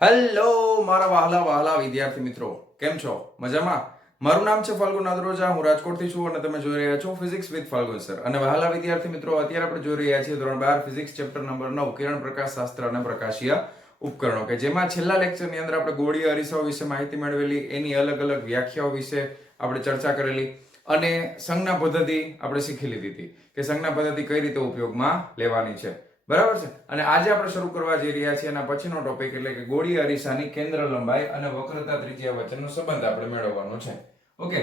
Hello મારા વહાલા વહાલા વિદ્યાર્થી મિત્રો, કેમ છો? મજામાં? મારું નામ છે ફાલ્ગુન નાદરોજા, હું રાજકોટથી છું અને તમે જોઈ રહ્યા છો ફિઝિક્સ વિથ ફાલ્ગુન સર. અને વહાલા વિદ્યાર્થી મિત્રો, અત્યારે આપણે જોઈ રહ્યા છીએ ધોરણ 12 ફિઝિક્સ ચેપ્ટર નંબર 9 કિરણ પ્રકાશ શાસ્ત્ર અને પ્રકાશીય ઉપકરણો, કે જેમાં છેલ્લા લેક્ચરની અંદર આપણે ગોળીય અરીસાઓ વિશે માહિતી મેળવેલી, એની અલગ અલગ વ્યાખ્યાઓ વિશે આપણે ચર્ચા કરેલી અને સંજ્ઞા પદ્ધતિ આપણે શીખી લીધી હતી કે સંજ્ઞા પદ્ધતિ કઈ રીતે ઉપયોગમાં લેવાની છે. બરાબર છે. અને આજે આપણે શરૂ કરવા જઈ રહ્યા છીએ એના પછીનો ટોપિક, એટલે કે ગોળીય અરીસાની કેન્દ્ર લંબાઈ અને વક્રતા ત્રિજ્યા વચ્ચેનો સંબંધ આપણે મેળવવાનો છે. ઓકે,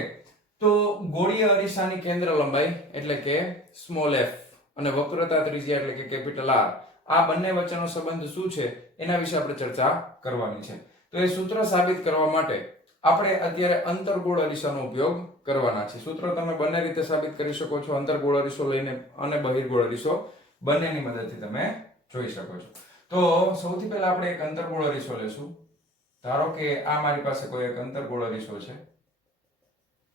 તો ગોળીય અરીસાની કેન્દ્ર લંબાઈ એટલે કે સ્મોલ f અને વક્રતા ત્રિજ્યા એટલે કે કેપિટલ R, આ બંને વચ્ચેનો સંબંધ શું છે એના વિશે આપણે ચર્ચા કરવાની છે. તો એ સૂત્ર સાબિત કરવા માટે આપણે અત્યારે અંતર્ગોળ અરીસાનો ઉપયોગ કરવાના છે. સૂત્ર તમે બંને રીતે સાબિત કરી શકો છો, અંતર્ગોળ અરીસો લઈને અને બહિર્ગોળ અરીસો બંનેની મદદથી તમે જોઈ શકો છો. તો સૌથી પહેલા આપણે એક અંતર્ગોળ અરીસો લેશું. ધારો કે આ મારી પાસે કોઈ એક અંતર્ગોળ અરીસો છે,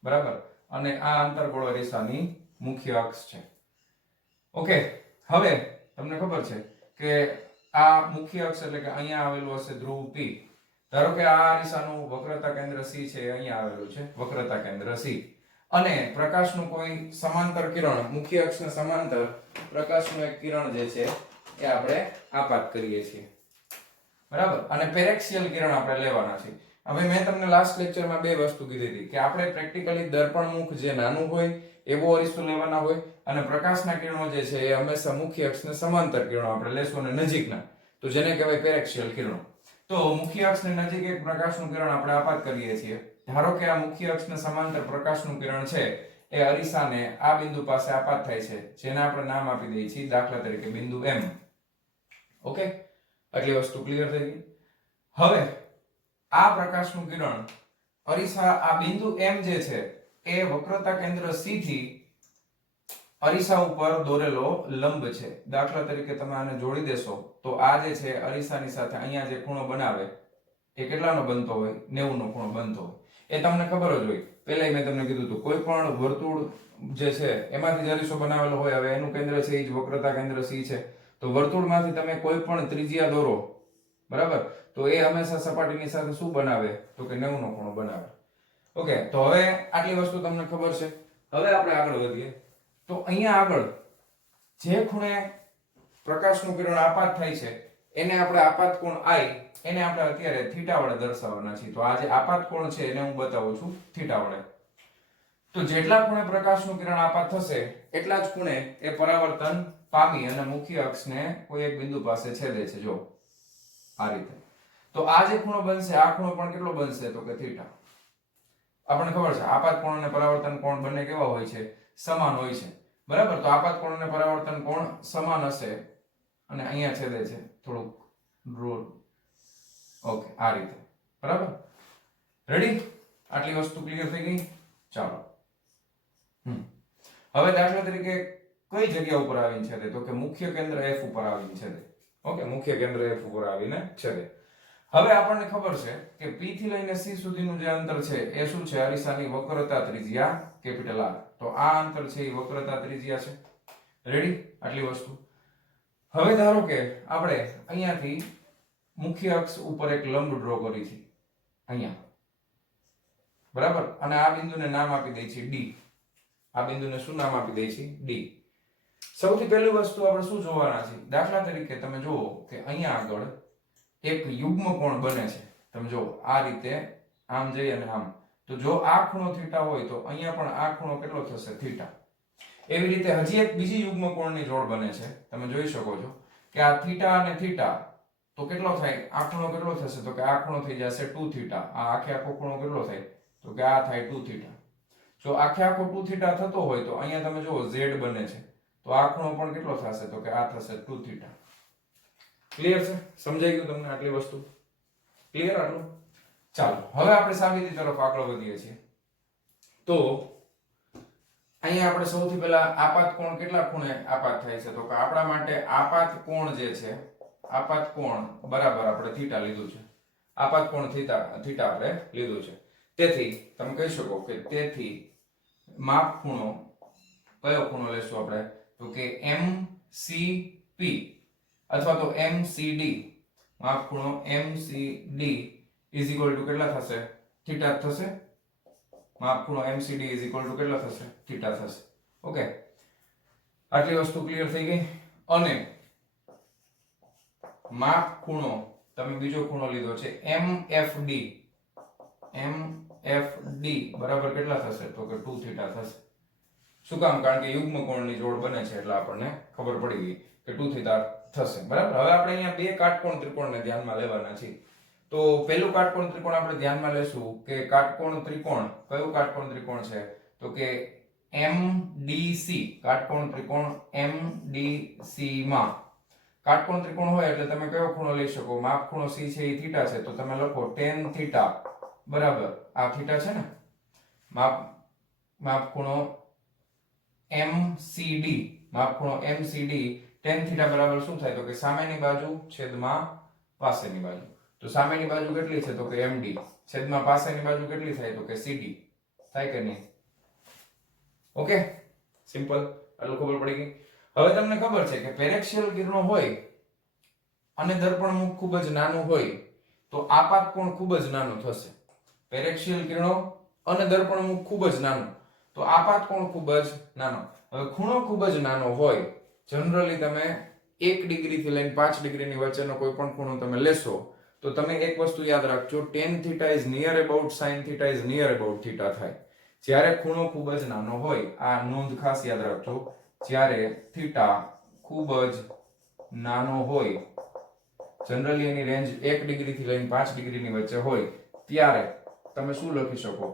બરાબર, અને આ અંતર્ગોળ અરીસાની મુખ્ય અક્ષ છે. ઓકે, હવે તમને ખબર છે કે આ મુખ્ય અક્ષ એટલે કે અહીંયા આવેલું હશે ધ્રુવ P. ધારો કે આ અરીસાનું વક્રતા કેન્દ્ર C છે, અહીંયા આવેલું છે વક્રતા કેન્દ્ર C, અને પ્રકાશનું કોઈ સમાંતર કિરણ, મુખ્ય અક્ષને સમાંતર પ્રકાશનું એક કિરણ જે છે એ આપણે આપાત કરીએ છીએ, બરાબર, અને પેરેક્સિયલ કિરણ આપણે લેવાના છે. હવે મેં તમને લાસ્ટ લેક્ચરમાં બે વસ્તુ કીધી હતી કે આપણે પ્રેક્ટિકલી દર્પણમુખ જે નાનું હોય એવો અરીસો લેવાના હોય, અને પ્રકાશના કિરણો જે છે એ હંમેશા મુખ્ય અક્ષને સમાંતર કિરણો આપણે લેશું અને નજીકના, તો જેને કહેવાય પેરેક્સિયલ કિરણો. તો મુખ્ય અક્ષની નજીક એક પ્રકાશનું કિરણ આપણે આપાત કરીએ છીએ. ધારો કે આ મુખ્ય અક્ષને સમાંતર પ્રકાશનું કિરણ છે એ અરીસાને આ બિંદુ પાસે આપાત થાય છે, જેને આપણે નામ આપી દઈએ છીએ દાખલા તરીકે બિંદુ M. ઓકે, આટલી વસ્તુ ક્લિયર થઈ ગઈ. હવે આ પ્રકાશનું કિરણ અરીસા આ બિંદુ M જે છે એ વક્રતા કેન્દ્ર C થી અરીસા ઉપર દોરેલો લંબ છે. દાખલા તરીકે તમે આને જોડી દેશો તો આ જે છે અરીસાની સાથે અહીંયા જે ખૂણો બનાવે એ કેટલાનો બનતો હોય? 90 નો ખૂણો બનતો હોય. એ તમને ખબર જ હોય, પહેલા મેં તમને કીધું હતું, કોઈ પણ વર્તુળ જે છે એમાંથી જ અરીસો બનાવેલો હોય. હવે એનું કેન્દ્ર છે એ જ વક્રતા કેન્દ્ર C છે, તો વર્તુળમાંથી તમે કોઈ પણ ત્રિજ્યા દોરો, બરાબર, તો એ હંમેશા સપાટીની સાથે શું બનાવે? તો કે 90 નો ખૂણો બનાવે. ઓકે, તો હવે આટલી વસ્તુ તમને ખબર છે. હવે આપણે આગળ વધીએ. તો અહીંયા આગળ જે ખૂણે પ્રકાશનું કિરણ આપાત થાય છે એને આપણે આપાત કોણ I, એને આપણે અત્યારે થીટા વડે દર્શાવવાના છીએ. તો આ જે આપાત કોણ છે એને હું બતાવું છું થીટા વડે. તો જેટલા ખૂણે પ્રકાશનું કિરણ આપાત થશે એટલા જ ખૂણે એ પરાવર્તન પામી અને મુખ્ય અક્ષને કોઈ એક બિંદુ પાસે છેદે છે. જો આ રીતે. તો આ જે ખૂણો બનશે, આ ખૂણો પણ કેટલો બનશે? તો કે થીટા. આપણને ખબર છે આપાત કોણ અને પરાવર્તન કોણ બંને કેવા હોય છે? સમાન હોય છે, બરાબર. તો આપાત કોણ અને પરાવર્તન કોણ સમાન હશે અને અહીંયા છેદે છે થોડુંક રોલ. ઓકે, આ રીતે, બરાબર, રેડી? આટલી વસ્તુ ક્લિયર થઈ ગઈ. ચાલો, હવે દાખલા તરીકે કઈ જગ્યા ઉપર આવીને છેદે? તો કે મુખ્ય કેન્દ્ર F ઉપર આવીને છેદે. ઓકે, મુખ્ય કેન્દ્ર F ઉપર આવીને છેદે. હવે આપણને ખબર છે કે P થી લઈને C સુધીનું જે અંતર છે એ શું છે? અરીસાની વક્રતા ત્રિજ્યા કેપિટલ R. તો આ અંતર છે એ વક્રતા ત્રિજ્યા છે. રેડી? આટલી વસ્તુ. હવે ધારો કે આપણે અહીંયાથી મુખ્ય અક્ષ ઉપર એક લંબ ડ્રો કરી છે અહીંયા, બરાબર, અને આ બિંદુને નામ આપી દઈએ છીએ D. આ બિંદુને શું નામ આપી દઈએ છીએ? D. સૌથી પહેલી વસ્તુ આપણે શું જોવાના છે? દાખલા તરીકે તમે જુઓ કે અહીંયા આગળ એક યુગ્મ કોણ બને છે. તમે જુઓ આ રીતે આમ જઈ અને આમ. તો જો આ ખૂણો થીટા હોય તો અહીંયા પણ આ ખૂણો કેટલો થશે? થીટા. એવી રીતે હજી એક બીજી યુગ્મ કોણની જોડ બને છે. તમે જોઈ શકો છો કે આ થીટા અને થીટા, તો કેટલો થાય? આ ખૂણો કેટલો થશે? તો કે આ ખૂણો થઈ જશે 2 થીટા. આ આખે આખો ખૂણો કેટલો થાય? તો કે આ થાય 2 થીટા. જો આખે આખો 2 થીટા થતો હોય તો અહીંયા તમે જુઓ Z બને છે, તો આ ખૂણો પણ કેટલો થશે? તો કે આ થશે 2 થીટા. ક્લિયર છે? સમજાઈ ગયું તમને આટલી વસ્તુ? ક્લિયર આટલું? ચાલો, હવે આપણે સાબિતી તરફ આગળ વધીએ છીએ. તો અહીંયા આપણે સૌથી પહેલા આપાત કોણ કેટલા ખૂણે આપાત થાય છે? તો કે આપણા માટે આપાત કોણ જે છે, આપાત કોણ બરાબર આપણે થીટા લીધું છે. આપાત કોણ થીટા આપણે લીધું છે. તેથી તમે કહી શકો કે તેથી માપ ખૂણો કયો ખૂણો લેશું આપણે? તો કે MCP અથવા તો MCD માપ ખૂણો MCD ઇઝ ઇક્વલ ટુ કેટલા થશે? થીટા થશે. માપ ખૂણો MCD ઇઝ ઇક્વલ ટુ કેટલા થશે? થીટા થશે. ઓકે, આટલી વસ્તુ ક્લિયર થઈ ગઈ. અને માપ ખૂણો તમે બીજો ખૂણો લીધો છે MFD. MFD બરાબર કેટલા થશે? તો કે 2 થીટા થશે. શું કામ? કારણ કે યુગ્મ કોણની જોડ બને છે એટલે આપણને ખબર પડી ગઈ કે 2 થીટા થશે. બરાબર. હવે આપણે અહીંયા બે કાટકોણ ત્રિકોણને ધ્યાનમાં લેવાના છે. તો પહેલું કાટકોણ ત્રિકોણ આપણે ધ્યાનમાં લેશું કે કાટકોણ ત્રિકોણ, કયું કાટકોણ ત્રિકોણ છે? તો કે MDC. કાટકોણ ત્રિકોણ MDC માં કાટકોણ ત્રિકોણ હોય એટલે તમે કયો ખૂણો લઈ શકો? માપ ખૂણો C છે એ થીટા છે તો તમે લખો tan થીટા બરાબર આ થીટા છે ને. માપ ખૂણો MCD, માપ ખૂણો MCD tan થીટા બરાબર શું થાય? તો કે સામેની બાજુ છેદમાં પાસેની બાજુ. તો સામેની બાજુ કેટલી છે? તો કે MD છેદમાં પાસેની બાજુ કેટલી થાય? તો કે CD થાય કે નહીં? Okay, simple. આટલું ખબર પડી ગઈ. હવે તમને ખબર છે કે પેરેક્સિયલ કિરણો હોય અને દર્પણ મુખ ખૂબ જ નાનું હોય તો આપાત કોણ ખૂબ જ નાનું થશે. પેરેક્સિયલ કિરણો અને દર્પણ મુખ ખૂબ જ નાનું તો આપાત કોણ ખૂબ જ નાનો. હવે ખૂણો ખૂબ જ નાનો હોય, જનરલી તમે 1 ડિગ્રી થી લઈને 5 ડિગ્રીની વચ્ચેનો કોઈ પણ ખૂણો તમે લેશો તો તમે એક વસ્તુ યાદ રાખજો, tan theta is near about sin theta is near about theta થાય. જ્યારે ખૂણો ખૂબ જ નાનો હોય, આ નોંધ ખાસ યાદ રાખજો, જ્યારે થીટા ખૂબ જ નાનો હોય, જનરલી એની રેન્જ 1 ડિગ્રી થી લઈને 5 ડિગ્રીની વચ્ચે હોય, ત્યારે તમે શું લખી શકો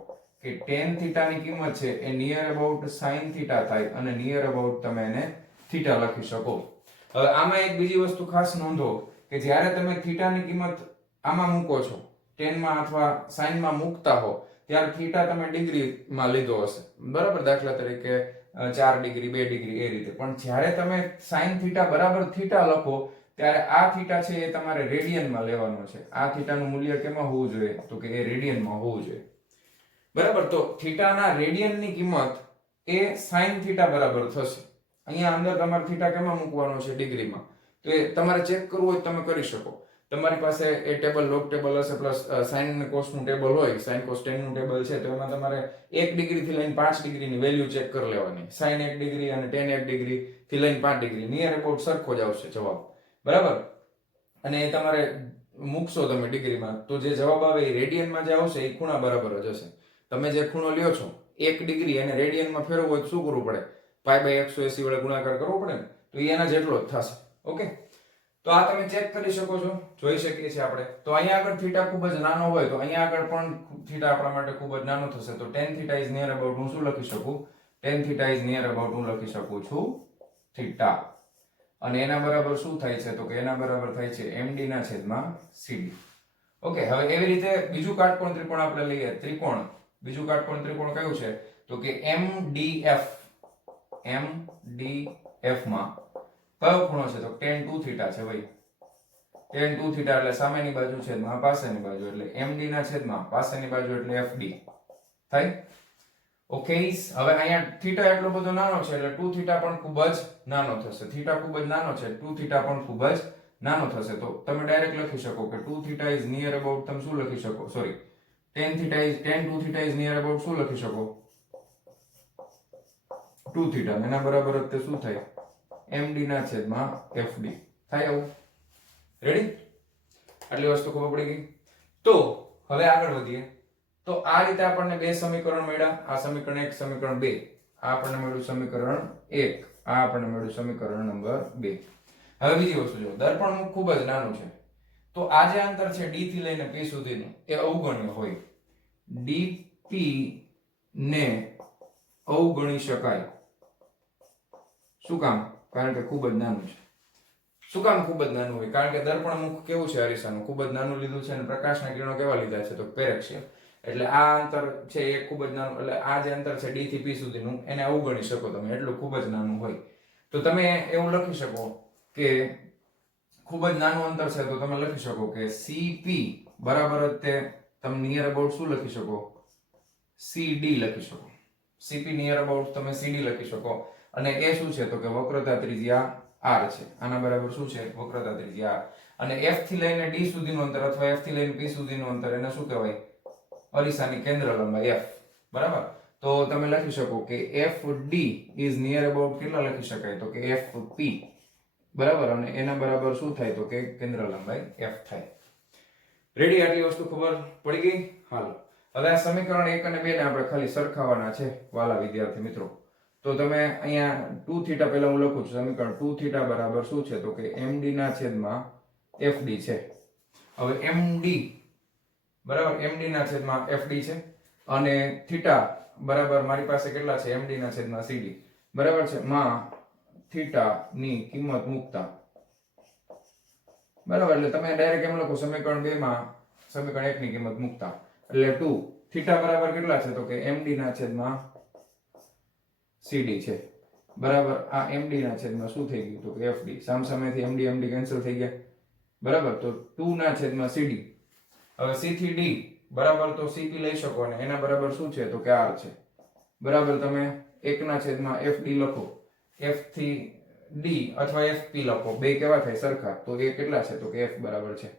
કે tan theta ની કિંમત છે એ near about sin theta થાય અને near about તમે એને થીટા લખી શકો. હવે આમાં એક બીજી વસ્તુ ખાસ નોંધો કે જ્યારે તમે થીટા ની કિંમત આમાં મૂકો છો, tan માં અથવા sin માં મૂકતા હો, ત્યારે થીટા તમે ડિગ્રીમાં લીધો હશે બરાબર. દાખલા તરીકે 4 ડિગ્રી 2 ડિગ્રી એ રીતે. પણ જ્યારે તમે sin થીટા બરાબર થીટા લખો ત્યારે આ થીટા છે એ તમારે રેડિયનમાં લેવાનો છે. આ થીટાનું મૂલ્ય કેમાં હોવું જોઈએ? તો કે એ રેડિયનમાં હોવું જોઈએ બરાબર. તો થીટાના રેડિયનની કિંમત એ sin થીટા બરાબર થશે. અહીંયા અંદર તમારે થીટા કેમાં મૂકવાનો છે? ડિગ્રીમાં. તો એ તમારે ચેક કરવું હોય તમે કરી શકો. તમારી પાસે એ ટેબલ લોગ ટેબલ હશે પ્લસ sin અને cos નું ટેબલ હોય, sin cos tan નું ટેબલ છે તો એમાં તમારે 1 ડિગ્રી થી લઈને 5 ડિગ્રીની વેલ્યુ ચેક કરી લેવાની. sin 1 ડિગ્રી અને tan 1 ડિગ્રી થી લઈને 5 ડિગ્રી નિયર અબાઉટ સરખો જ આવશે જવાબ બરાબર. અને એ તમારે મૂકશો તમે ડિગ્રીમાં તો જે જવાબ આવે એ રેડિયનમાં જે આવશે એ ખૂણા બરાબર જ હશે. તમે જે ખૂણો લ્યો છો 1 ડિગ્રી અને રેડિયનમાં ફેરવવો હોય તો શું કરવું પડે? π/180 વડે ગુણાકાર કરવો પડે ને, તો એના જેટલો જ થશે. ઓકે, તો આ તમે ચેક કરી શકો છો, જોઈ શકીએ છીએ આપણે. તો અહીંયા આગળ થીટા ખૂબ જ નાનો હોય તો અહીંયા આગળ પણ થીટા આપણા માટે ખૂબ જ નાનો થશે. તો tan theta is near about હું શું લખી શકું? tan theta is near about હું લખી શકું છું થીટા. અને એના બરાબર શું થાય છે? તો કે એના બરાબર થાય છે MD ના છેદમાં CD. ઓકે, હવે એવી રીતે બીજું કાટકોણ ત્રિકોણ આપણે લઈએ. ત્રિકોણ બીજું કાટકોણ ત્રિકોણ કયું છે? તો કે MDF. MDF માં કયો ખૂણો છે? તો tan 2 થીટા છે ભાઈ. tan 2 થીટા એટલે સામેની બાજુ છેદમાં પાસેની બાજુ એટલે MD ના છેદમાં પાસેની બાજુ એટલે FD થાય. ઓકે, હવે અહીંયા થીટા એટલો બધો નાનો છે એટલે 2 થીટા પણ ખૂબ જ નાનો થશે. થીટા ખૂબ જ નાનો છે, 2 થીટા પણ ખૂબ જ નાનો થશે. તો તમે ડાયરેક્ટ લખી શકો કે 2 થીટા ઇઝ નિયર અબાઉટ, તમે શું લખી શકો? Sorry, tan 2 theta is near about શું લખી શકો? 2 થીટા. એના બરાબર જ તે શું થાય? MD ના છેદમાં FD થાય. આવું રેડી? આટલી વસ્તુ ખબર પડી ગઈ. તો હવે આગળ વધીએ. તો આ રીતે આપણને બે સમીકરણ મળ્યા. આ સમીકરણ 1, સમીકરણ 2. આ આપણને મળ્યું સમીકરણ 1, આ આપણને મળ્યું સમીકરણ નંબર 2. હવે બીજી વસ્તુ જો, દર્પણ મુખ ખૂબ જ નાનું છે તો આ જે અંતર છે D થી લઈને P સુધીનું એ અવગણ્ય હોય. DP ને અવગણી શકાય. શું કામ? કારણ કે ખૂબ જ નાનું છે. શું કામ ખૂબ જ નાનું હોય? કારણ કે દર્પણ મુખ કેવું છે? અરીસાનું ખૂબ જ નાનું લીધું છે અને પ્રકાશના કિરણો કેવા લીધા છે? તો પેરેક્સિયલ. એટલે આ અંતર છે એ ખૂબ જ નાનું, એટલે આ જે અંતર છે D થી P સુધીનું એને અવગણી શકો તમે, એટલું ખૂબ જ નાનું હોય. તો તમે એવું લખી શકો કે ખૂબ જ નાનું અંતર છે તો તમે લખી શકો કે CP બરાબર જ તે તમે નિયર અબાઉટ શું લખી શકો? CD લખી શકો. CP નિયર અબાઉટ તમે CD લખી શકો. અને એ શું છે? તો કે વક્રતા ત્રિજ્યા R છે. આના બરાબર શું છે? વક્રતા ત્રિજ્યા R. અને f થી લઈને d સુધીનું અંતર અથવા f થી લઈને p સુધીનું અંતર એને શું કહેવાય? અરીસાની કેન્દ્ર લંબાઈ f. બરાબર? તો તમે લખી શકો કે fd is near about કેટલા લખી શકાય? તો કે fp. બરાબર? અને એના બરાબર શું થાય? તો કે કેન્દ્ર લંબાઈ f થાય. રેડી? આટલી વસ્તુ ખબર પડી ગઈ? હાલો, હવે આ સમીકરણ 1 અને 2 ને આપણે ખાલી સરખાવવાના છે વાલા વિદ્યાર્થી મિત્રો. તો તમે અહીંયા 2 થીટા પહેલા હું લખું છું. સમીકરણ 2 થીટા બરાબર શું છે? તો કે md ના છેદમાં fd છે. હવે md બરાબર md ના છેદમાં fd છે અને થીટા બરાબર મારી પાસે કેટલા છે? md ના છેદમાં cd. બરાબર છે? માં થીટા ની કિંમત મૂકતા, બરાબર, એટલે તમે ડાયરેક્ટ એમ લખો સમીકરણ 2 માં સમીકરણ 1 ની કિંમત મૂકતા, એટલે 2 થીટા બરાબર કેટલા છે? તો કે md ના છેદમાં cd છે. બરાબર? આ md ના છેદમાં શું થઈ ગયું? તો કે fd. સામસામેથી md કેન્સલ થઈ ગયા. બરાબર? તો 2 ના છેદમાં cd. હવે c થી d બરાબર, તો cp લઈ શકો અને એના બરાબર શું છે? તો કે r છે. બરાબર? તમે 1 ના છેદમાં fd લખો, f થી d અથવા fp લખો, બે કેવા થાય? સરખા. તો એ કેટલા છે? તો કે f બરાબર છે.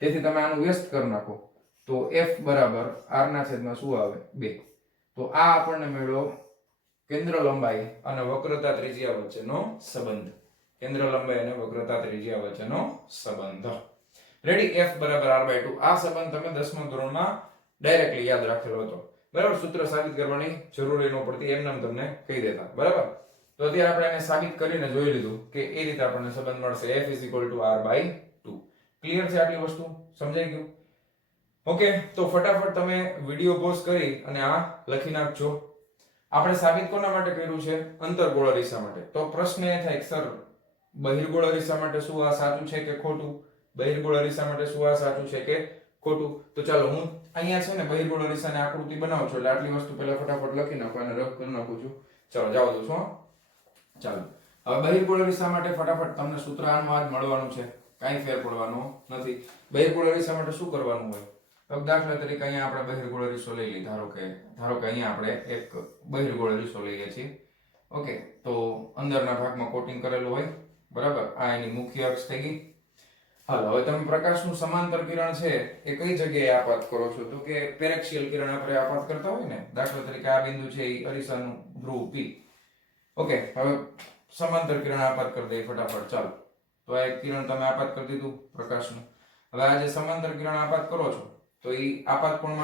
તેથી તમે આનું વ્યસ્ત કરી નાખો તો f બરાબર r ના છેદમાં શું આવે? 2. તો આ આપણને મળ્યો કેન્દ્ર લંબાઈ અને વક્રતા ત્રિજ્યા વચ્ચેનો સંબંધ. કેન્દ્ર લંબાઈ અને વક્રતા ત્રિજ્યા વચ્ચેનો સંબંધ. રેડી? f બરાબર r/2. આ સંબંધ તમે 10મા ધોરણમાં ડાયરેક્ટલી યાદ રાખેલો હતો. બરાબર? સૂત્ર સાબિત કરવાની જરૂર ન પડતી, એમ નામ તમને કહી દેતા. બરાબર? તો અત્યારે આપણે એને સાબિત કરીને જોઈ લીધું કે એ રીતે આપણને સંબંધ મળશે f r/2. ક્લિયર છે? આટલી વસ્તુ સમજાઈ ગયું? ઓકે, તો ફટાફટ તમે વિડિયો પોઝ કરી અને આ લખી નાખજો. આપણે સાબિત કોના માટે કર્યું છે? અંતર્ગોળ અરીસા માટે. તો પ્રશ્ન એ થાય કે સર બહિર્ગોળ અરીસા માટે શું આ સાચું છે કે ખોટું? બહિર્ગોળ અરીસા માટે શું આ સાચું છે કે ખોટું? તો ચાલો હું અહીંયા છે ને બહિર્ગોળ અરીસાની આકૃતિ બનાવું છું, એટલે આટલી વસ્તુ પહેલા ફટાફટ લખી નાખો અને રફ કરી નાખું છું. ચાલો જાવ દો છો. ચાલો, હવે બહિર્ગોળ અરીસા માટે ફટાફટ તમને સૂત્ર આનું આ જ મળવાનું છે, કાંઈ ફેર પડવાનો નથી. બહિર્ગોળ અરીસા માટે શું કરવાનું હોય? તો દાખલા તરીકે અહીંયા આપણે બહિર્ગોળ અરીસો લઈ લઈએ. ધારો કે અહીંયા આપણે એક બહિર્ગોળ અરીસો લઈએ છીએ. ઓકે, તો અંદરના ભાગમાં કોટિંગ કરેલું હોય. બરાબર? આ એની મુખ્ય અક્ષ થઈ ગઈ. હાલો, હવે તમે પ્રકાશનું સમાંતર કિરણ છે એ કઈ જગ્યાએ આપાત કરો છો? તો કે પેરેક્સિયલ કિરણ આપણે આપાત કરતા હોય ને. દાખલા તરીકે આ બિંદુ છે એ અરીસાનું ધ્રુવ P. ઓકે, હવે સમાંતર કિરણ આપાત કરી દઈએ ફટાફટ. ચાલો, તો આ એક કિરણ તમે આપાત કરી દીધું પ્રકાશનું. હવે આ જે સમાંતર કિરણ આપાત કરો છો તો એ આપાત કોણ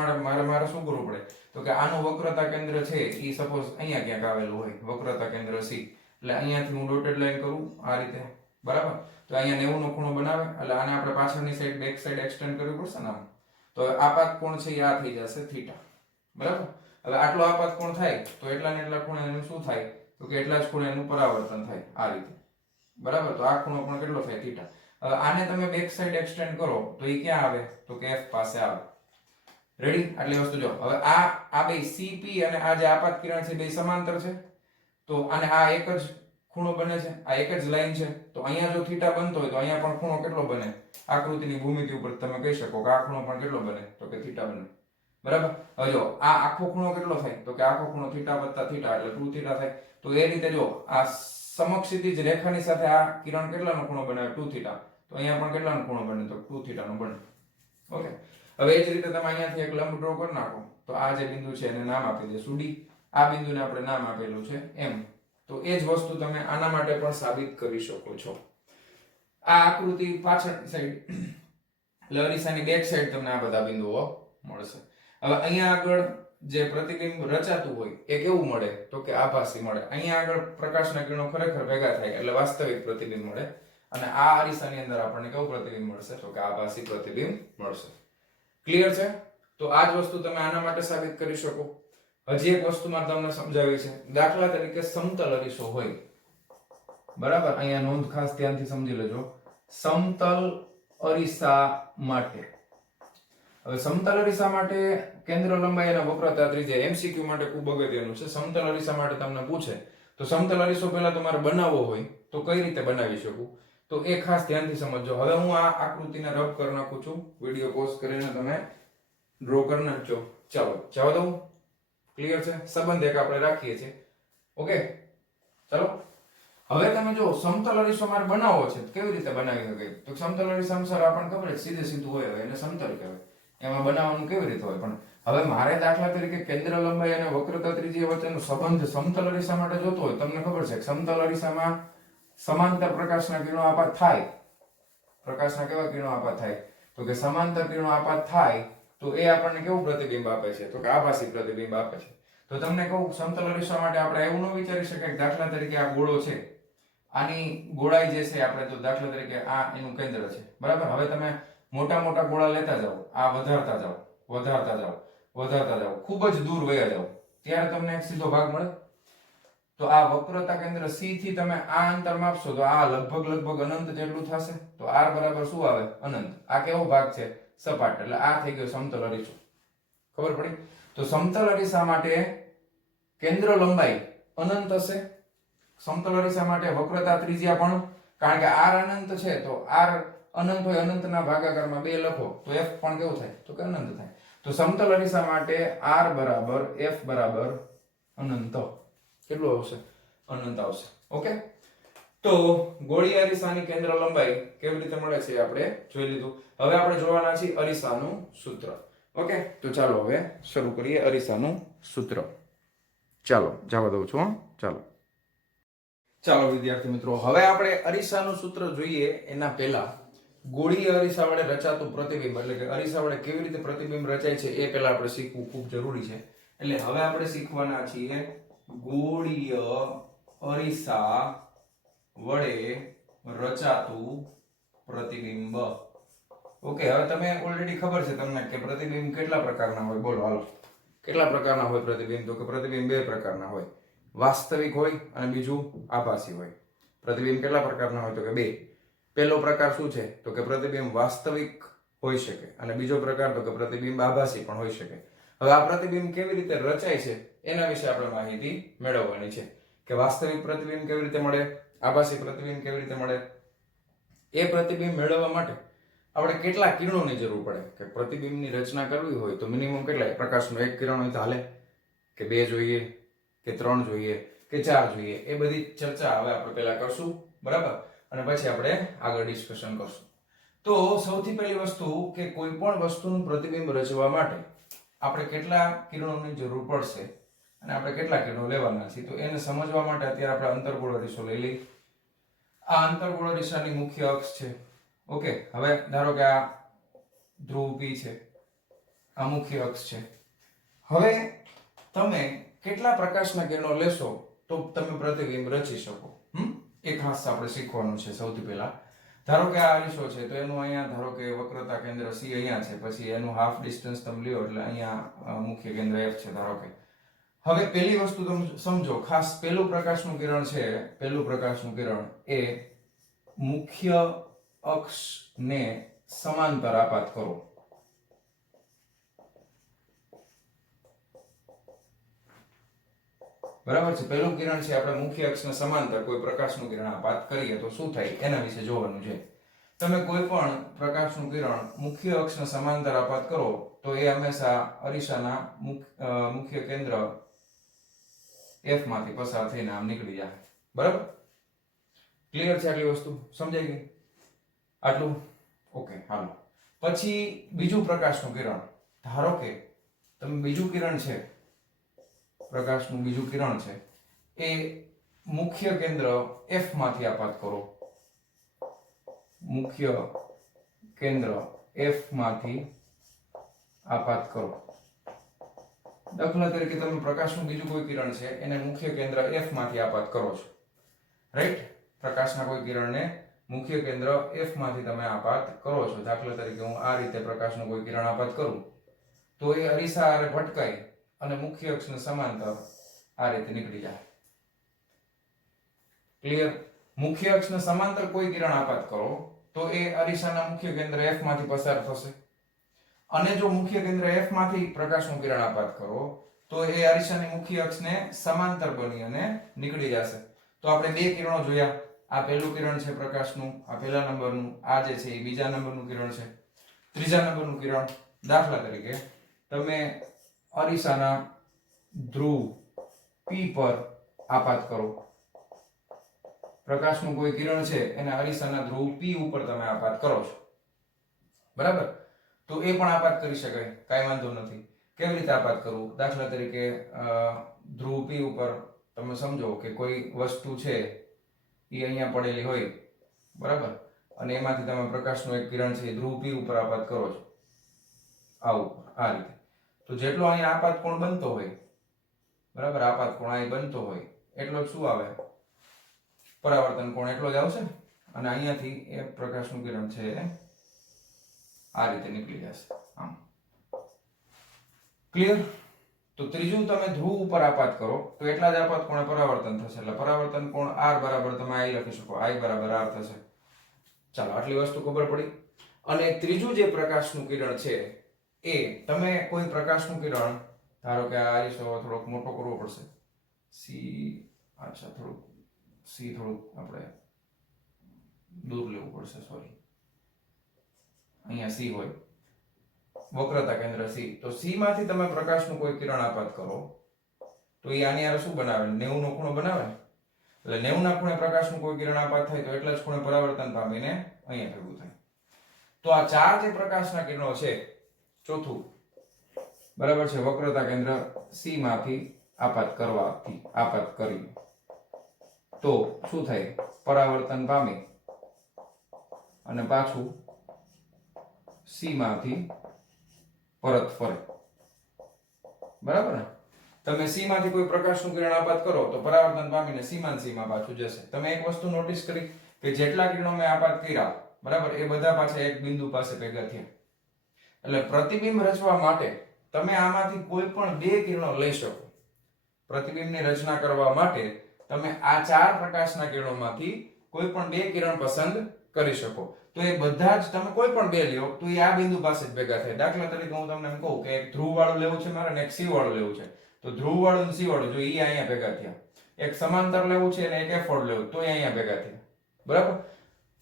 મારે શું કરવું પડે? તો કે આનું વક્રતા કેન્દ્ર છે એ સપોઝ અહીંયા ક્યાંક આવેલું હોય, વક્રતા કેન્દ્ર C. એટલે અહીંયાથી હું ડોટેડ લાઈન કરું આ રીતે. બરાબર? તો અહીંયા 90 નો ખૂણો બનાવે, એટલે આને આપણે પાછળની સાઈડ બેક સાઈડ એક્સટેન્ડ કરવી પડશે ને આમ. તો આપાત કોણ છે એ આ થઈ જશે થીટા. બરાબર? હવે આટલો આપાત કોણ થાય તો એટલા ને એટલા ખૂણે એનું શું થાય? તો કે એટલા જ ખૂણે એનું પરાવર્તન થાય આ રીતે. બરાબર? તો આ ખૂણો પણ કેટલો થાય? થીટા. હવે આને તમે બેક સાઈડ એક્સટેન્ડ કરો તો એ ક્યાં આવે? તો કે f પાસે આવે. રેડી? આટલી વસ્તુ જો. હવે આ બે CP અને આ જે આપાત કિરણ છે બે સમાંતર છે. તો આને આ એક જ ખૂણો બને છે, આ એક જ લાઈન છે. તો અહીંયા જો થીટા બનતો હોય તો અહીંયા પણ ખૂણો કેટલો બને? આકૃતિની ભૂમિતિ ઉપર તમે કહી શકો કે આ ખૂણો પણ કેટલો બને? તો કે થીટા બને. બરાબર? હવે જો આ આખો ખૂણો કેટલો થાય? તો કે આખો ખૂણો થીટા વત્તા થીટા એટલે 2 થીટા થાય. તો એ રીતે જો આ સમક્ષિતિજ રેખાની સાથે આ કિરણ કેટલાનો ખૂણો બનાવે? 2 થીટા. તો અહીંયા પણ કેટલાનો ખૂણો બને? તો 2 થીટાનો બને. ઓકે, હવે એ જ રીતે તમે અહીંયાથી એક લંબ ડ્રો કરી નાખો. તો આ જે બિંદુ છે એને નામ આપી દઈશું D. આ બિંદુને આપણે નામ આપેલું છે M. તો એ જ વસ્તુ તમે આના માટે પણ સાબિત કરી શકો છો. આ આકૃતિ પાછળની સાઈડ એટલે અરીસાની બેક સાઈડ તમને આ બધા બિંદુઓ મળશે. હવે અહીંયા આગળ જે પ્રતિબિંબ રચાતું હોય એ કેવું મળે? તો કે આભાસી મળે. અહીંયા આગળ પ્રકાશના કિરણો ખરેખર ભેગા થાય એટલે વાસ્તવિક પ્રતિબિંબ મળે. અને આ અરીસાની અંદર આપણને કેવું પ્રતિબિંબ મળશે? તો કે આભાસી પ્રતિબિંબ મળશે. ક્લિયર છે? તો આ જ વસ્તુ તમે આના માટે સાબિત કરી શકો. હજી એક વસ્તુમાં તમને સમજાવી છે. દાખલા તરીકે સમતલ અરીસો હોય. બરાબર? અહીંયા નોંધ ખાસ ધ્યાનથી સમજી લેજો. સમતલ અરીસા માટે, હવે સમતલ અરીસા માટે કેન્દ્ર લંબાઈ અને વક્રતા ત્રિજ્યા MCQ માટે ખૂબ અગત્યનું છે. સમતલ અરીસા માટે તમને પૂછે તો સમતલ અરીસો પહેલા તમારે બનાવવો હોય તો કઈ રીતે બનાવી શકું? તો એ ખાસ ધ્યાનથી સમજજો. હવે હું આ આકૃતિને રબ કરી નાખું છું. વિડિયો પોઝ કરીને તમે ડ્રો કરી નાખજો. ચાલો જવા દઉં. ક્લિયર છે? સંબંધ એક આપણે રાખીએ છીએ. ઓકે, ચાલો. હવે તમે જો સમતલ અરીસો મારે બનાવવો છે, કેવી રીતે બનાવી શકે? તો સમતલ અરીસામાં સર આપણને ખબર છે સીધે સીધું હોય એને સમતલ કહેવાય. એમાં બનાવવાનું કેવી રીતે હોય? પણ હવે મારે દાખલા તરીકે કેન્દ્ર લંબાઈ અને વક્રતા ત્રિજ્યા વચ્ચેનો સંબંધ સમતલ અરીસા માટે જોતો હોય. તમને ખબર છે સમતલ અરીસામાં સમાંતર પ્રકાશના કિરણો આપાત થાય. પ્રકાશના કેવા કિરણો આપાત થાય? તો કે સમાંતર કિરણો આપાત થાય તો એ આપણને કેવું પ્રતિબિંબ આપે છે? તો કે આભાસી પ્રતિબિંબ આપે છે. તો તમને કહું સમતલ અરીસા માટે આપણે એવું ન વિચારી શકાય કે દાખલા તરીકે આ ગોળો છે, આની ગોળાઈ જે છે આપણે તો દાખલા તરીકે આ એનું કેન્દ્ર છે, બરાબર? હવે તમે મોટા મોટા ગોળા લેતા જાઓ, આ વધારતા જાઓ, વધારતા જાઓ, વધારતા જાઓ, ખૂબ જ દૂર વયા જાઓ, ત્યારે તમને એક સીધો ભાગ મળે. તો આ વક્રતા કેન્દ્ર C થી તમે આ અંતર માપશો તો આ લગભગ અનંત જેટલું થશે. તો r બરાબર શું આવે? અનંત. આ કેવો ભાગ છે? સપાટ. એટલે આ થઈ ગયો સમતલ અરીસો. ખબર પડી? તો સમતલ અરીસા માટે કેન્દ્ર લંબાઈ અનંત હશે. સમતલ અરીસા માટે વક્રતા ત્રિજ્યા પણ, કારણ કે r અનંત છે તો r અનંત હોય, અનંતના ભાગાકારમાં 2 લખો તો f પણ કેવું થાય? તો કે અનંત થાય. તો સમતલ અરીસા માટે r બરાબર f બરાબર અનંત. કેટલું આવશે? અનંત આવશે. ઓકે, તો ગોળીય અરીસાની કેન્દ્ર લંબાઈ કેવી રીતે મળે છે આપણે જોઈ લીધું. હવે આપણે જોવાના છીએ અરીસાનું સૂત્ર. ઓકે, તો ચાલો હવે શરૂ કરીએ અરીસાનું સૂત્ર. ચાલો જવા દઉં છું. ચાલો વિદ્યાર્થી મિત્રો, હવે આપણે અરીસાનું સૂત્ર જોઈએ એના પહેલા ગોળીય અરીસા વડે રચાતું પ્રતિબિંબ, એટલે કે અરીસા વડે કેવી રીતે પ્રતિબિંબ રચાય છે એ પહેલા આપણે શીખવું ખૂબ જરૂરી છે. એટલે હવે આપણે શીખવાના છીએ ગોળીય અરીસા વડે રચાતું પ્રતિબિંબ. ઓકે, હવે તમે ઓલરેડી ખબર છે તમને કે પ્રતિબિંબ કેટલા પ્રકારના હોય? બોલો હાલો, કેટલા પ્રકારના હોય પ્રતિબિંબ? તો કે પ્રતિબિંબ 2 પ્રકારના હોય, વાસ્તવિક હોય અને બીજું આભાસી હોય. પ્રતિબિંબ કેટલા પ્રકારના હોય? તો કે 2. પહેલો પ્રકાર શું છે? તો કે પ્રતિબિંબ વાસ્તવિક હોઈ શકે અને બીજો પ્રકાર તો કે પ્રતિબિંબ આભાસી પણ હોઈ શકે. હવે આ પ્રતિબિંબ કેવી રીતે રચાય છે એના વિશે આપણે માહિતી મેળવવાની છે કે વાસ્તવિક પ્રતિબિંબ કેવી રીતે મળે, આભાસી પ્રતિબિંબ કેવી રીતે મળે. એ પ્રતિબિંબ મેળવવા માટે આપણે કેટલા કિરણોની જરૂર પડે? કે પ્રતિબિંબની રચના કરવી હોય તો મિનિમમ કેટલા પ્રકાશનું એક કિરણ હોય તો હાલે, કે 2 જોઈએ, કે 3 જોઈએ, કે 4 જોઈએ? એ બધી ચર્ચા હવે આપણે પહેલા કરશું, બરાબર? અને પછી આપણે આગળ ડિસ્કશન કરશું. તો સૌથી પહેલી વસ્તુ કે કોઈ પણ વસ્તુનું પ્રતિબિંબ રચવા માટે આપણે કેટલા કિરણોની જરૂર પડશે અને આપણે કેટલા કિરણો લેવાના છે તો એને સમજવા માટે અત્યારે આપણે અંતર્ગોળ અરીસો લઈ લઈએ. આ અંતર્ગોળ અરીસાની મુખ્ય અક્ષ છે. ઓકે, હવે ધારો કે આ ધ્રુવ P છે, આ મુખ્ય અક્ષ છે. હવે તમે કેટલા પ્રકાશના કિરણો લેશો તો તમે પ્રતિબિંબ રચી શકો? એ ખાસ આપણે શીખવાનું છે સૌથી પહેલા. ધારો કે આ અરીસો છે તો એનું અહીંયા ધારો કે વક્રતા કેન્દ્ર C અહીંયા છે, પછી એનું હાફ ડિસ્ટન્સ તમે લ્યો એટલે અહીંયા મુખ્ય કેન્દ્ર F છે ધારો કે. હવે પહેલી વસ્તુ તમે સમજો, ખાસ પહેલું પ્રકાશનું કિરણ છે, પહેલું પ્રકાશનું કિરણ એ મુખ્ય અક્ષને સમાંતર આપાત કરો. બરાબર છે? પહેલું કિરણ છે આપણે મુખ્ય અક્ષને સમાંતર કોઈ પ્રકાશનું કિરણ આપાત કરીએ તો શું થાય એના વિશે જોવાનું છે. તમે કોઈ પણ પ્રકાશનું કિરણ મુખ્ય અક્ષને સમાંતર આપાત કરો તો એ હંમેશા અરીસાના મુખ્ય કેન્દ્ર F માંથી પસાર થઈને આમ નીકળી જાય. બરાબર? ક્લિયર છે આટલી વસ્તુ? સમજાઈ ગઈ આટલું? ઓકે, હાલો. પછી બીજું પ્રકાશનું કિરણ, ધારો કે તમે બીજું કિરણ છે, પ્રકાશનું બીજું કિરણ છે એ મુખ્ય કેન્દ્ર F માંથી આપાત કરો. મુખ્ય કેન્દ્ર F માંથી આપાત કરો. દાખલા તરીકે તમે પ્રકાશનું બીજું કોઈ કિરણ છે એને મુખ્ય કેન્દ્ર F માંથી આપાત કરો છો, રાઈટ? પ્રકાશના કોઈ કિરણને મુખ્ય કેન્દ્ર F માંથી તમે આપાત કરો છો. દાખલા તરીકે હું આ રીતે પ્રકાશનું કોઈ કિરણ આપાત કરું તો એ અરીસા હારે ભટકાઈ અને મુખ્ય અક્ષને સમાંતર આ રીતે નીકળી જાય. ક્લિયર? મુખ્ય અક્ષને સમાંતર કોઈ કિરણ આપાત કરો તો એ અરીસાના મુખ્ય કેન્દ્ર F માંથી પસાર થશે. અને જો મુખ્ય કેન્દ્ર F માંથી પ્રકાશનું કિરણ આપાત કરો તો એ અરીસાની મુખ્ય અક્ષને સમાંતર બની અને નીકળી જશે. તો આપણે 2 કિરણો જોયા. આ પહેલું કિરણ છે પ્રકાશનું, આ પહેલા નંબરનું, આ જે છે એ બીજા નંબરનું કિરણ છે. ત્રીજા નંબરનું કિરણ દાખલા તરીકે તમે અરીસાના ધ્રુવ P પર આપાત કરો. પ્રકાશનું કોઈ કિરણ છે એને અરીસાના ધ્રુવ P ઉપર તમે આપાત કરો છો, બરાબર? તો એ પણ આપાત કરી શકાય, કાંઈ વાંધો નથી. કેવી રીતે આપાત કરવું? દાખલા તરીકે ધ્રુવ P ઉપર તમે સમજો કે કોઈ વસ્તુ છે એ અહીંયા પડેલી હોય, બરાબર, અને એમાંથી તમે પ્રકાશનું એક કિરણ છે ધ્રુવ P ઉપર આપાત કરો છો, આવું, આ રીતે. તો જેટલો અહીંયા આપાત કોણ બનતો હોય, બરાબર, આપાત કોણ અહીં બનતો હોય એટલો જ શું આવે? પરાવર્તન કોણ એટલો જ આવશે. અને અહીંયાથી એ પ્રકાશનું કિરણ છે આ રીતે નીકળી જશે, આમ. ક્લિયર? તો ત્રીજું, તમે ધ્રુવ ઉપર આપાત કરો તો એટલા જ આપાત કોણે પરાવર્તન થશે, એટલે પરાવર્તન કોણ R બરાબર તમે I લખી શકો, I બરાબર R થશે. ચાલો, આટલી વસ્તુ ખબર પડી. અને ત્રીજું જે પ્રકાશનું કિરણ છે એ તમે કોઈ પ્રકાશનું કિરણ, ધારો કે આ આરીસો થોડોક મોટો કરવો પડશે, થોડુંક આપણે દૂર લેવું પડશે, સોરી, અહીંયા C હોય, વક્રતા કેન્દ્ર C. તો C માંથી તમે પ્રકાશનું કોઈ કિરણ આપાત કરો તો એ આની હારે શું બનાવે? 90 નો ખૂણો બનાવે. એટલે 90 ના ખૂણે પ્રકાશનું કોઈ કિરણ આપાત થાય તો એટલા જ ખૂણે પરાવર્તન પામીને અહીંયા ભેગું થાય. તો આ ચાર જે પ્રકાશના કિરણો છે, ચોથું, બરાબર છે, વક્રતા કેન્દ્ર C માંથી આપાત કરી તો શું થાય? પરાવર્તન પામી અને પાછું C માંથી પરત ફરે, બરાબર ને? તમે C માંથી કોઈ પ્રકાશનું કિરણ આપાત કરો તો પરાવર્તન પામીને C માં પાછું જશે. તમે એક વસ્તુ નોટિસ કરી કે જેટલા કિરણો મેં આપાત કર્યા, બરાબર, એ બધા પાછા એક બિંદુ પાસે ભેગા થયા. એટલે પ્રતિબિંબ રચવા માટે તમે આમાંથી કોઈ પણ બે કિરણો લઈ શકો. પ્રતિબિંબની રચના કરવા માટે તમે આ ચાર પ્રકાશના કિરણોમાંથી કોઈ પણ બે કિરણ પસંદ કરી શકો. તો એ બધા જ તમે કોઈ પણ બે લ્યો તો એ આ બિંદુ પાસે જ ભેગા થાય. દાખલા તરીકે હું તમને એમ કહું કે એક ધ્રુવ વાળું લેવું છે મારે અને એક C વાળું લેવું છે, તો ધ્રુવ વાળું અને C વાળું જો ઈ અહીંયા ભેગા થયા. એક સમાંતર લેવું છે અને એક એફોર્ડ લેવું તો અહીંયા ભેગા થયા, બરાબર?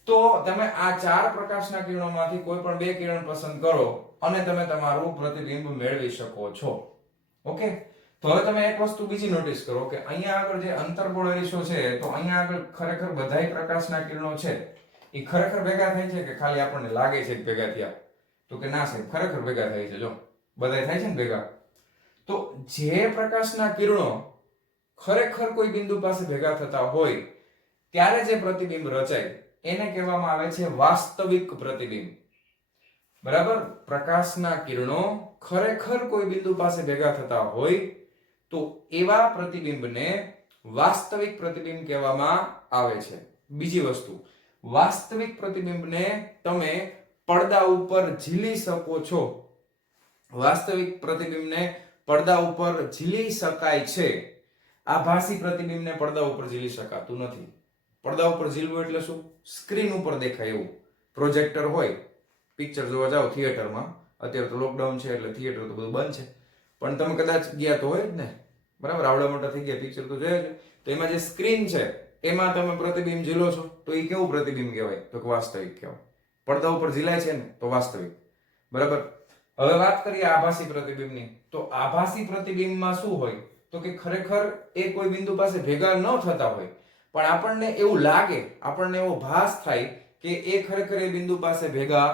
તો તમે આ ચાર પ્રકાશના કિરણોમાંથી કોઈ પણ બે કિરણ પસંદ કરો અને તમે તમારું પ્રતિબિંબ મેળવી શકો છો. ઓકે? તો હવે તમે એક વસ્તુ બીજી નોટિસ કરો કે અહીંયા આગળ જે અંતર્ગોળ અરીસો છે તો અહીંયા આગળ ખરેખર બધાય પ્રકાશના કિરણો છે એ ખરેખર ભેગા થાય છે કે ખાલી આપણને લાગે છે કે ભેગા થયા? તો કે ના સાહેબ, ખરેખર ભેગા થાય છે. જો બધાય થાય છે ને ભેગા. તો જે પ્રકાશના કિરણો ખરેખર કોઈ બિંદુ પાસે ભેગા થતા હોય ત્યારે જે પ્રતિબિંબ રચાય એને કહેવામાં આવે છે વાસ્તવિક પ્રતિબિંબ, બરાબર? પ્રકાશના કિરણો ખરેખર કોઈ બિંદુ પાસે ભેગા થતા હોય તો એવા પ્રતિબિંબને વાસ્તવિક પ્રતિબિંબ કહેવામાં આવે છે. બીજી વસ્તુ, વાસ્તવિક પ્રતિબિંબને તમે પડદા ઉપર ઝીલી શકો છો. વાસ્તવિક પ્રતિબિંબને પડદા ઉપર ઝીલી શકાય છે. આભાસી પ્રતિબિંબને પડદા ઉપર ઝીલી શકાતું નથી. પડદા ઉપર ઝીલવું એટલે શું? સ્ક્રીન ઉપર દેખાય એવું. પ્રોજેક્ટર હોય, પિક્ચર જોવા જાઓ થિયેટરમાં, અત્યારે તો લોકડાઉન છે એટલે થિયેટર તો બધું બંધ છે, પણ તમે કદાચ ગયા તો હોય જ ને, બરાબર? આવડા મોટા થઈ ગયા, પિક્ચર તો જોયા છે. તો એમાં જે સ્ક્રીન છે એમાં તમે પ્રતિબિંબ ઝીલો છો તો એ કેવું પ્રતિબિંબ કહેવાય? તો કે વાસ્તવિક કહેવાય. પડદા ઉપર ઝીલાય છે ને તો વાસ્તવિક, બરાબર? હવે વાત કરીએ આભાસી પ્રતિબિંબની. તો આભાસી પ્રતિબિંબમાં શું હોય? તો કે ખરેખર એ કોઈ બિંદુ પાસે ભેગા ન થતા હોય પણ આપણને એવું લાગે, આપણને એવો ભાસ થાય કે એ ખરેખર એ બિંદુ પાસે ભેગા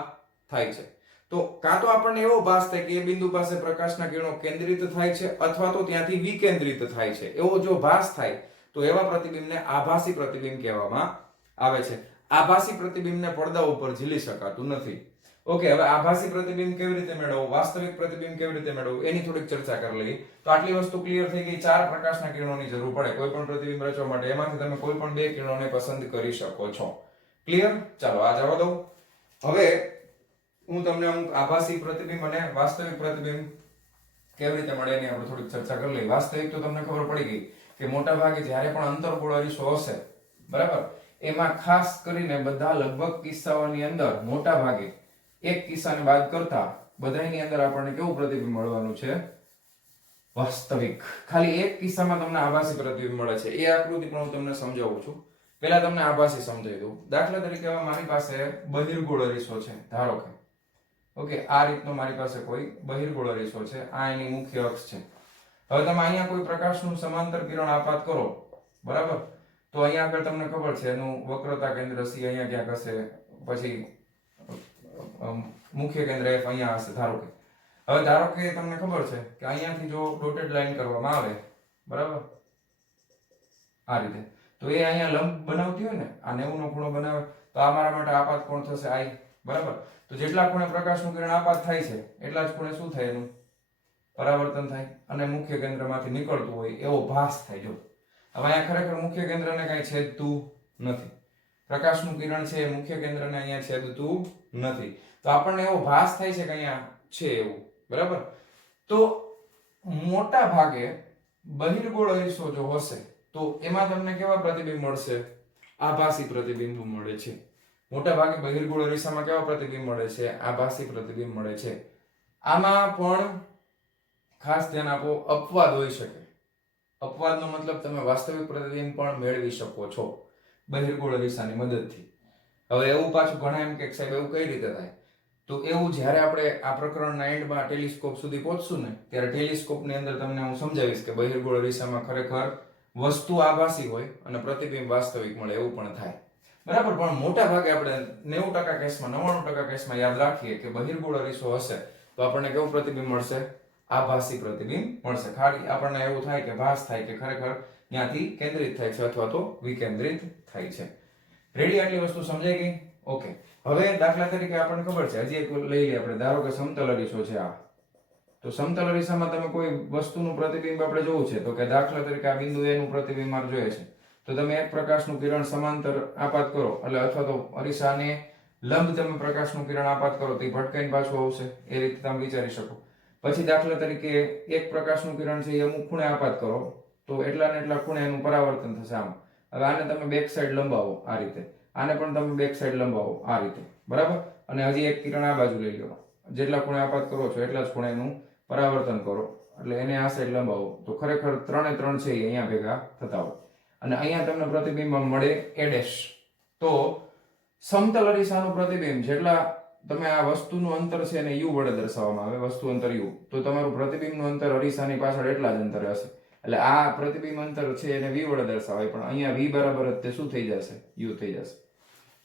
થાય છે. તો કાં તો આપણને એવો ભાસ થાય કે એ બિંદુ પાસે પ્રકાશના કિરણો કેન્દ્રિત થાય છે અથવા તો ત્યાંથી વિકેન્દ્રિત થાય છે. એવો જો ભાસ થાય તો એવા પ્રતિબિંબને આભાસી પ્રતિબિંબ કહેવામાં આવે છે. આભાસી પ્રતિબિંબને પડદા ઉપર ઝીલી શકાતું નથી. ઓકે, હવે આભાસી પ્રતિબિંબ કેવી રીતે મેળવવું, વાસ્તવિક પ્રતિબિંબ કેવી રીતે મેળવવું એની થોડીક ચર્ચા કરી લઈએ. તો આટલી વસ્તુ ક્લિયર થઈ ગઈ. ચાર પ્રકાશના કિરણોની જરૂર પડે કોઈ પણ પ્રતિબિંબ રચવા માટે. એમાંથી તમે કોઈ પણ બે કિરણોને પસંદ કરી શકો છો. ક્લિયર? ચાલો આ જવા દો. હવે હું તમને અમુક આભાસી પ્રતિબિંબ અને વાસ્તવિક પ્રતિબિંબ કેવી રીતે મળે એની આપણે થોડીક ચર્ચા કરી લઈએ. વાસ્તવિક તો તમને ખબર પડી ગઈ કે મોટા ભાગે જ્યારે પણ અંતર્ગોળ અરીસો હશે, બરાબર, એમાં ખાસ કરીને બધા લગભગ કિસ્સાઓની અંદર મોટા ભાગે એક કિસ્સાને બાદ કરતા બધાની અંદર આપણને કેવું પ્રતિબિંબ મળવાનું છે? વાસ્તવિક. ખાલી એક કિસ્સામાં તમને આભાસી પ્રતિબિંબ મળે છે. એ આકૃતિ પણ હું તમને સમજાવું છું. પહેલા તમને આભાસી સમજાવી દઉં. દાખલા તરીકે હવે મારી પાસે બહિર્ગોળ અરીસો છે, ધારો કે, ઓકે, આ રીતનો મારી પાસે કોઈ બહિર્ગોળ અરીસો છે, આ એની મુખ્ય અક્ષ છે. હવે તમે અહીંયા કોઈ પ્રકાશનું સમાંતર કિરણ આપાત કરો, બરાબર, તો અહીંયા આગળ તમને ખબર છે એનું વક્રતા કેન્દ્ર સી અહીંયા ક્યાંક હશે, પછી મુખ્ય કેન્દ્ર એફ અહીંયા હશે. ધારો કે તમને ખબર છે કે અહીંયાથી જો ડોટેડ લાઈન કરવામાં આવે, બરાબર, આ રીતે, તો એ અહીંયા લંબ બનાવતી હોય ને, આ 90 નો ખૂણો બનાવે, તો આ મારા માટે આપાત કોણ થશે I, બરાબર. તો જેટલા ખૂણે પ્રકાશનું કિરણ આપાત થાય છે એટલા જ ખૂણે શું થાય, એનું પરાવર્તન થાય અને મુખ્ય કેન્દ્રમાંથી નીકળતું હોય એવો ભાસ થાય. જો હવે અહીંયા ખરેખર મુખ્ય કેન્દ્રને કઈ છેદતું નથી, પ્રકાશનું કિરણ છે એ મુખ્ય કેન્દ્રને અહીંયા છેદતું નથી, તો આપણને એવો ભાસ થાય છે કે અહીંયા છે એવું, બરાબર. તો મોટા ભાગે બહિર્ગોળ અરીસો જો હશે તો એમાં તમને કેવા પ્રતિબિંબ મળશે, આભાસી પ્રતિબિંબ મળે છે. મોટા ભાગે બહિર્ગોળ અરીસામાં કેવા પ્રતિબિંબ મળે છે, આભાસી પ્રતિબિંબ મળે છે. આમાં પણ ખાસ ધ્યાન આપો, અપવાદ હોઈ શકે. અપવાદનો મતલબ તમે વાસ્તવિક પ્રતિબિંબ પણ મેળવી શકો છો બહિર્ગોળ અરીસાની મદદથી. હવે એવું પાછું ઘણા એમ કે સાહેબ એવું કઈ રીતે થાય, તો એવું જ્યારે આપણે આ પ્રકરણના એન્ડમાં ટેલિસ્કોપ સુધી પહોંચશું ને ત્યારે ટેલિસ્કોપની અંદર તમને હું સમજાવીશ કે બહિર્ગોળ અરીસામાં ખરેખર વસ્તુ આભાસી હોય અને પ્રતિબિંબ વાસ્તવિક મળે એવું પણ થાય, બરાબર. પણ મોટા ભાગે આપણે 90% કેસમાં 99% કેસમાં યાદ રાખીએ કે બહિર્ગોળ અરીસો હશે તો આપણને કેવું પ્રતિબિંબ મળશે, આભાસી પ્રતિબિંબ મળશે. ખાલી આપણને એવું થાય કે ભાસ થાય કે ખરેખર ત્યાંથી કેન્દ્રિત થાય છે અથવા તો વિકેન્દ્રિત થાય છે. રેડી, આટલી વસ્તુ સમજાઈ ગઈ? ઓકે. હવે દાખલા તરીકે આપણને ખબર છે, હજી એક લઈ લઈએ આપણે. ધારો કે સમતલ અરીસો છે આ, તો સમતલ અરીસામાં તમે કોઈ વસ્તુનું પ્રતિબિંબ આપણે જોવું છે, તો કે દાખલા તરીકે આ બિંદુ A નું પ્રતિબિંબ મારે જોઈએ છે, તો તમે એક પ્રકાશનું કિરણ સમાંતર આપાત કરો, એટલે અથવા તો અરીસાને લંબ તમે પ્રકાશનું કિરણ આપાત કરો તો એ ભટકાઈને પાછું આવશે, એ રીતે તમે વિચારી શકો. પછી દાખલા તરીકે એક પ્રકાશનું કિરણ છે એ અમુક ખૂણે આપાત કરો તો એટલા ને એટલા ખૂણે એનું પરાવર્તન થશે આમ. હવે આને તમે બેક સાઈડ લંબાવો આ રીતે, આને પણ તમે બેક સાઈડ લંબાવો આ રીતે, બરાબર. અને હજી એક કિરણ આ બાજુ લઈ લો, જેટલા ખૂણે આપાત કરો છો એટલા જ ખૂણે એનું પરાવર્તન કરો, એટલે એને આ સાઈડ લંબાવો, તો ખરેખર 3 એ 3 છે એ અહીંયા ભેગા થતા હોય અને અહીંયા તમને પ્રતિબિંબ મળે A'. તો સમતલ અરીસાનું પ્રતિબિંબ જેટલા તમે આ વસ્તુનું અંતર છે એને u વડે દર્શાવવામાં આવે, વસ્તુ અંતર u, તો તમારું પ્રતિબિંબનું અંતર અરીસાની પાછળ એટલા જ અંતરે હશે. એટલે આ પ્રતિબિંબ અંતર છે એને v વડે દર્શાવાય, પણ અહીંયા v બરાબર જ તે શું થઈ જશે, u થઈ જશે.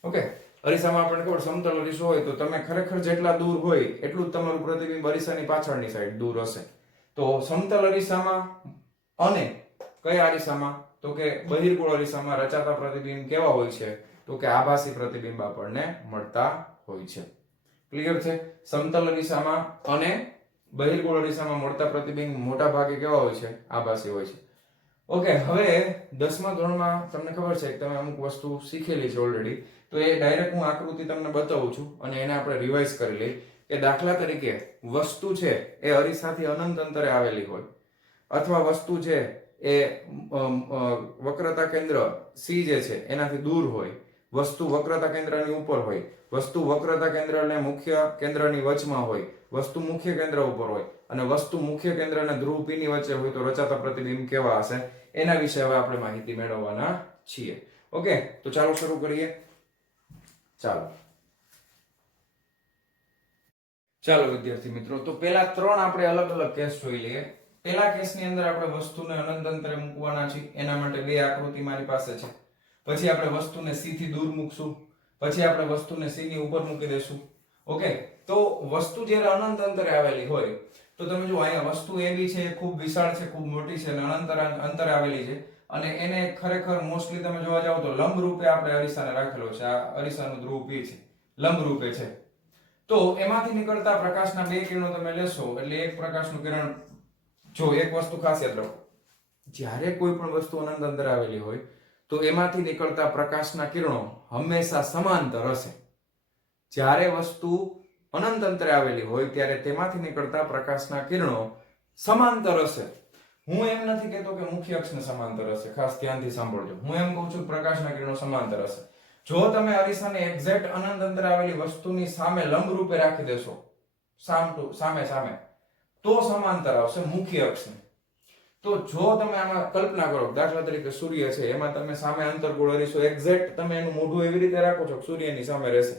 ઓકે. અરીસામાં આપણને ખબર સમતલ અરીસો હોય તો તમે ખરેખર જેટલા દૂર હોય એટલું જ તમારું પ્રતિબિંબ અરીસાની પાછળની સાઈડ દૂર હશે. તો સમતલ અરીસામાં અને કયા અરીસામાં, તો કે બહિર્ગોળ અરીસામાં રચાતા પ્રતિબિંબ કેવા હોય છે, તો કે આભાસી પ્રતિબિંબ આપણને મળતા હોય છે. ક્લિયર છે? સમતલ અરીસામાં અને બહિર્ગોળ અરીસામાં મળતા પ્રતિબિંબ મોટા ભાગે કેવા હોય છે, આભાસી હોય છે. ઓકે. હવે 10મા ધોરણમાં તમને ખબર છે કે તમે અમુક વસ્તુ શીખેલી છે ઓલરેડી, તો એ ડાયરેક્ટ હું આકૃતિ તમને બતાવું છું અને એને આપણે રિવાઇઝ કરી લઈએ કે દાખલા તરીકે વસ્તુ છે એ અરીસાથી અનંત અંતરે આવેલી હોય, અથવા વસ્તુ છે એ વક્રતા કેન્દ્ર C જે છે એનાથી દૂર હોય, વસ્તુ વક્રતા કેન્દ્રની ઉપર હોય, વસ્તુ વક્રતા કેન્દ્ર અને મુખ્ય કેન્દ્રની વચમાં હોય, વસ્તુ મુખ્ય કેન્દ્ર ઉપર હોય અને વસ્તુ મુખ્ય કેન્દ્ર અને ધ્રુવ P ની વચ્ચે હોય, તો રચાતા પ્રતિબિંબ કેવા હશે એના વિશે હવે આપણે માહિતી મેળવવાના છીએ. ઓકે, તો ચાલો શરૂ કરીએ. ચાલો વિદ્યાર્થી મિત્રો, તો પેલા 3 આપણે અલગ અલગ કેસ જોઈ લઈએ. પેલા કેસની અંદર આપણે વસ્તુને અનંત અંતરે મૂકવાના છે, એના માટે 2 આકૃતિ મારી પાસે છે. પછી આપણે વસ્તુને C થી દૂર મૂકશું, પછી આપણે વસ્તુને C ની ઉપર મૂકી દેશું. ઓકે. તો વસ્તુ જ્યારે અનંત અંતરે આવેલી હોય તો તમે જો અહીંયા વસ્તુ એવી છે, ખૂબ વિશાળ છે, ખૂબ મોટી છે અને અનંત અંતરે આવેલી છે અને એને ખરેખર મોસ્ટલી તમે જોવા જાવ તો લંબ રૂપે આપણે અરીસાને રાખેલો છે. આ અરીસાનું ધ્રુવ P છે, લંબ રૂપે છે. તો એમાંથી નીકળતા પ્રકાશના 2 કિરણો તમે લેશો એટલે એક પ્રકાશનું કિરણ, જો એક વસ્તુ ખાસ યાદ રાખો, જ્યારે કોઈ પણ વસ્તુ અનંત અંતરે આવેલી હોય તો એમાંથી નીકળતા પ્રકાશના કિરણો હંમેશા સમાંતર હશે. જ્યારે વસ્તુ અનંત અંતરે આવેલી હોય ત્યારે તેમાંથી નીકળતા પ્રકાશના કિરણો સમાંતર હશે. હું એમ નથી કહેતો કે મુખ્ય અક્ષને સમાંતર હશે, ખાસ ધ્યાનથી સાંભળજો. હું એમ કહું છું પ્રકાશના કિરણો સમાંતર હશે. જો તમે અરીસાને એક્ઝેક્ટ અનંત અંતરે આવેલી વસ્તુની સામે લંબ રૂપે રાખી દેશો, સામે, તો સમાંતર આવશે મુખ્ય અક્ષને. તો જો તમે આમાં કલ્પના કરો, દાખલા તરીકે સૂર્ય છે, એમાં તમે સામે અંતર્ગોળ અરીસો એક્ઝેક્ટ તમે એનું મોઢું એવી રીતે રાખો છો કે સૂર્યની સામે રહેશે,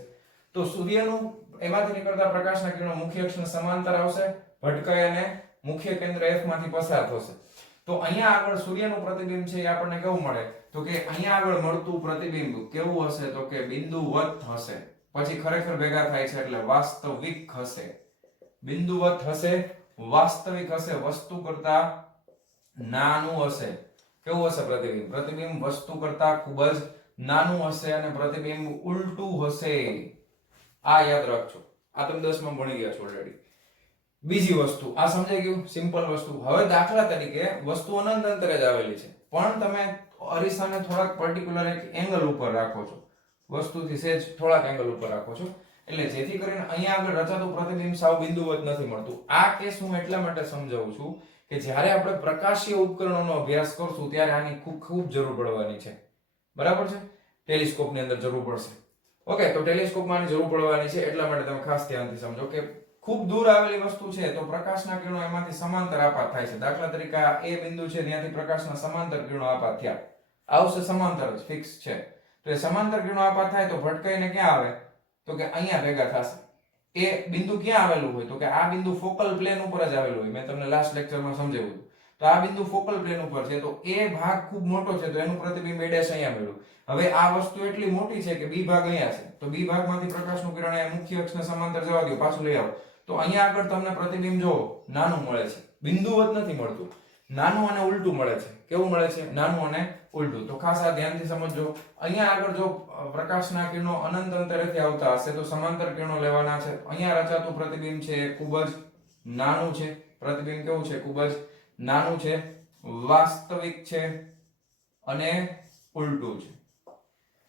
તો સૂર્યનું એમાંથી નીકળતા પ્રકાશના કિરણો મુખ્ય અક્ષને સમાંતર આવશે, ભટકાય અને મુખ્ય કેન્દ્ર F માંથી પસાર થશે. તો અહીંયા આગળ સૂર્યનું પ્રતિબિંબ છે એ આપણને કેવું મળે તો કે અહીંયા આગળ મળતું પ્રતિબિંબ કેવું હશે તો કે બિંદુવત હશે. પછી ખરેખર ભેગા થાય છે એટલે વાસ્તવિક હશે. બિંદુવત હશે, વાસ્તવિક હશે, વસ્તુ કરતા નાનું હશે. કેવું હશે પ્રતિબિંબ? પ્રતિબિંબ વસ્તુ કરતા ખૂબ જ નાનું હશે અને પ્રતિબિંબ ઉલટું હશે. આ યાદ રાખજો. આ તમે 10 માં ભણી ગયા છો ઓલરેડી. બીજી વસ્તુ આ સમજાઈ ગયું, સિમ્પલ વસ્તુ. હવે દાખલા તરીકે વસ્તુ અનંત અંતરે જ આવેલી છે પણ તમે અરીસાને થોડાક પર્ટિક્યુલર એક એંગલ ઉપર રાખો છો, વસ્તુથી સહેજ થોડાક એંગલ ઉપર રાખો છો એટલે જેથી કરીને અહીંયા આગળ રચાતું પ્રતિબિંબ સાવ બિંદુવત નથી મળતું. આ કેસ હું એટલા માટે સમજાવું છું કે જ્યારે આપણે પ્રકાશીય ઉપકરણોનો અભ્યાસ કરશું ત્યારે આની ખૂબ જરૂર પડવાની છે. બરાબર છે? ટેલિસ્કોપની અંદર જરૂર પડશે. ઓકે, તો ટેલિસ્કોપમાં આની જરૂર પડવાની છે એટલા માટે તમે ખાસ ધ્યાનથી સમજો કે ખૂબ દૂર આવેલી વસ્તુ છે તો પ્રકાશના કિરણો એમાંથી સમાંતર આપાત થાય છે. દાખલા તરીકે આ એ બિંદુ છે ત્યાંથી પ્રકાશના સમાંતર કિરણો આપાત થયા, આવશે સમાંતર જ ફિક્સ છે. તો એ સમાંતર કિરણો આપાત થાય તો ભટકાઈને ક્યાં આવે તો કે અહીંયા ભેગા થશે. એ બિંદુ ક્યાં આવેલું હોય તો કે આ બિંદુ ફોકલ પ્લેન ઉપર જ આવેલું હોય. મેં તમને લાસ્ટ લેક્ચરમાં સમજાવ્યું. તો આ બિંદુ ફોકલ પ્લેન ઉપર છે તો એ ભાગ ખૂબ મોટો છે તો એનું પ્રતિબિંબ a' અહીંયા મળ્યું. હવે આ વસ્તુ એટલી મોટી છે કે b ભાગ અહીંયા છે તો b ભાગમાંથી પ્રકાશનું કિરણ એ મુખ્ય અક્ષને સમાંતર જવા દો, પાછું લઈ આવો. તો અહીંયા આગળ તમને પ્રતિબિંબ જો નાનું મળે છે, બિંદુવત નથી મળતું, નાનું અને ઉલટું મળે છે. કેવું મળે છે? નાનું અને ઉલટું. તો ખાસ આ ધ્યાનથી સમજજો. અહીંયા આગળ જો પ્રકાશના કિરણો અનંત અંતરેથી આવતા હશે તો સમાંતર કિરણો લેવાના છે. અહીંયા રચાતું પ્રતિબિંબ છે એ ખૂબ જ નાનું છે. પ્રતિબિંબ કેવું છે? ખૂબ જ નાનું છે, વાસ્તવિક છે અને ઉલટું છે.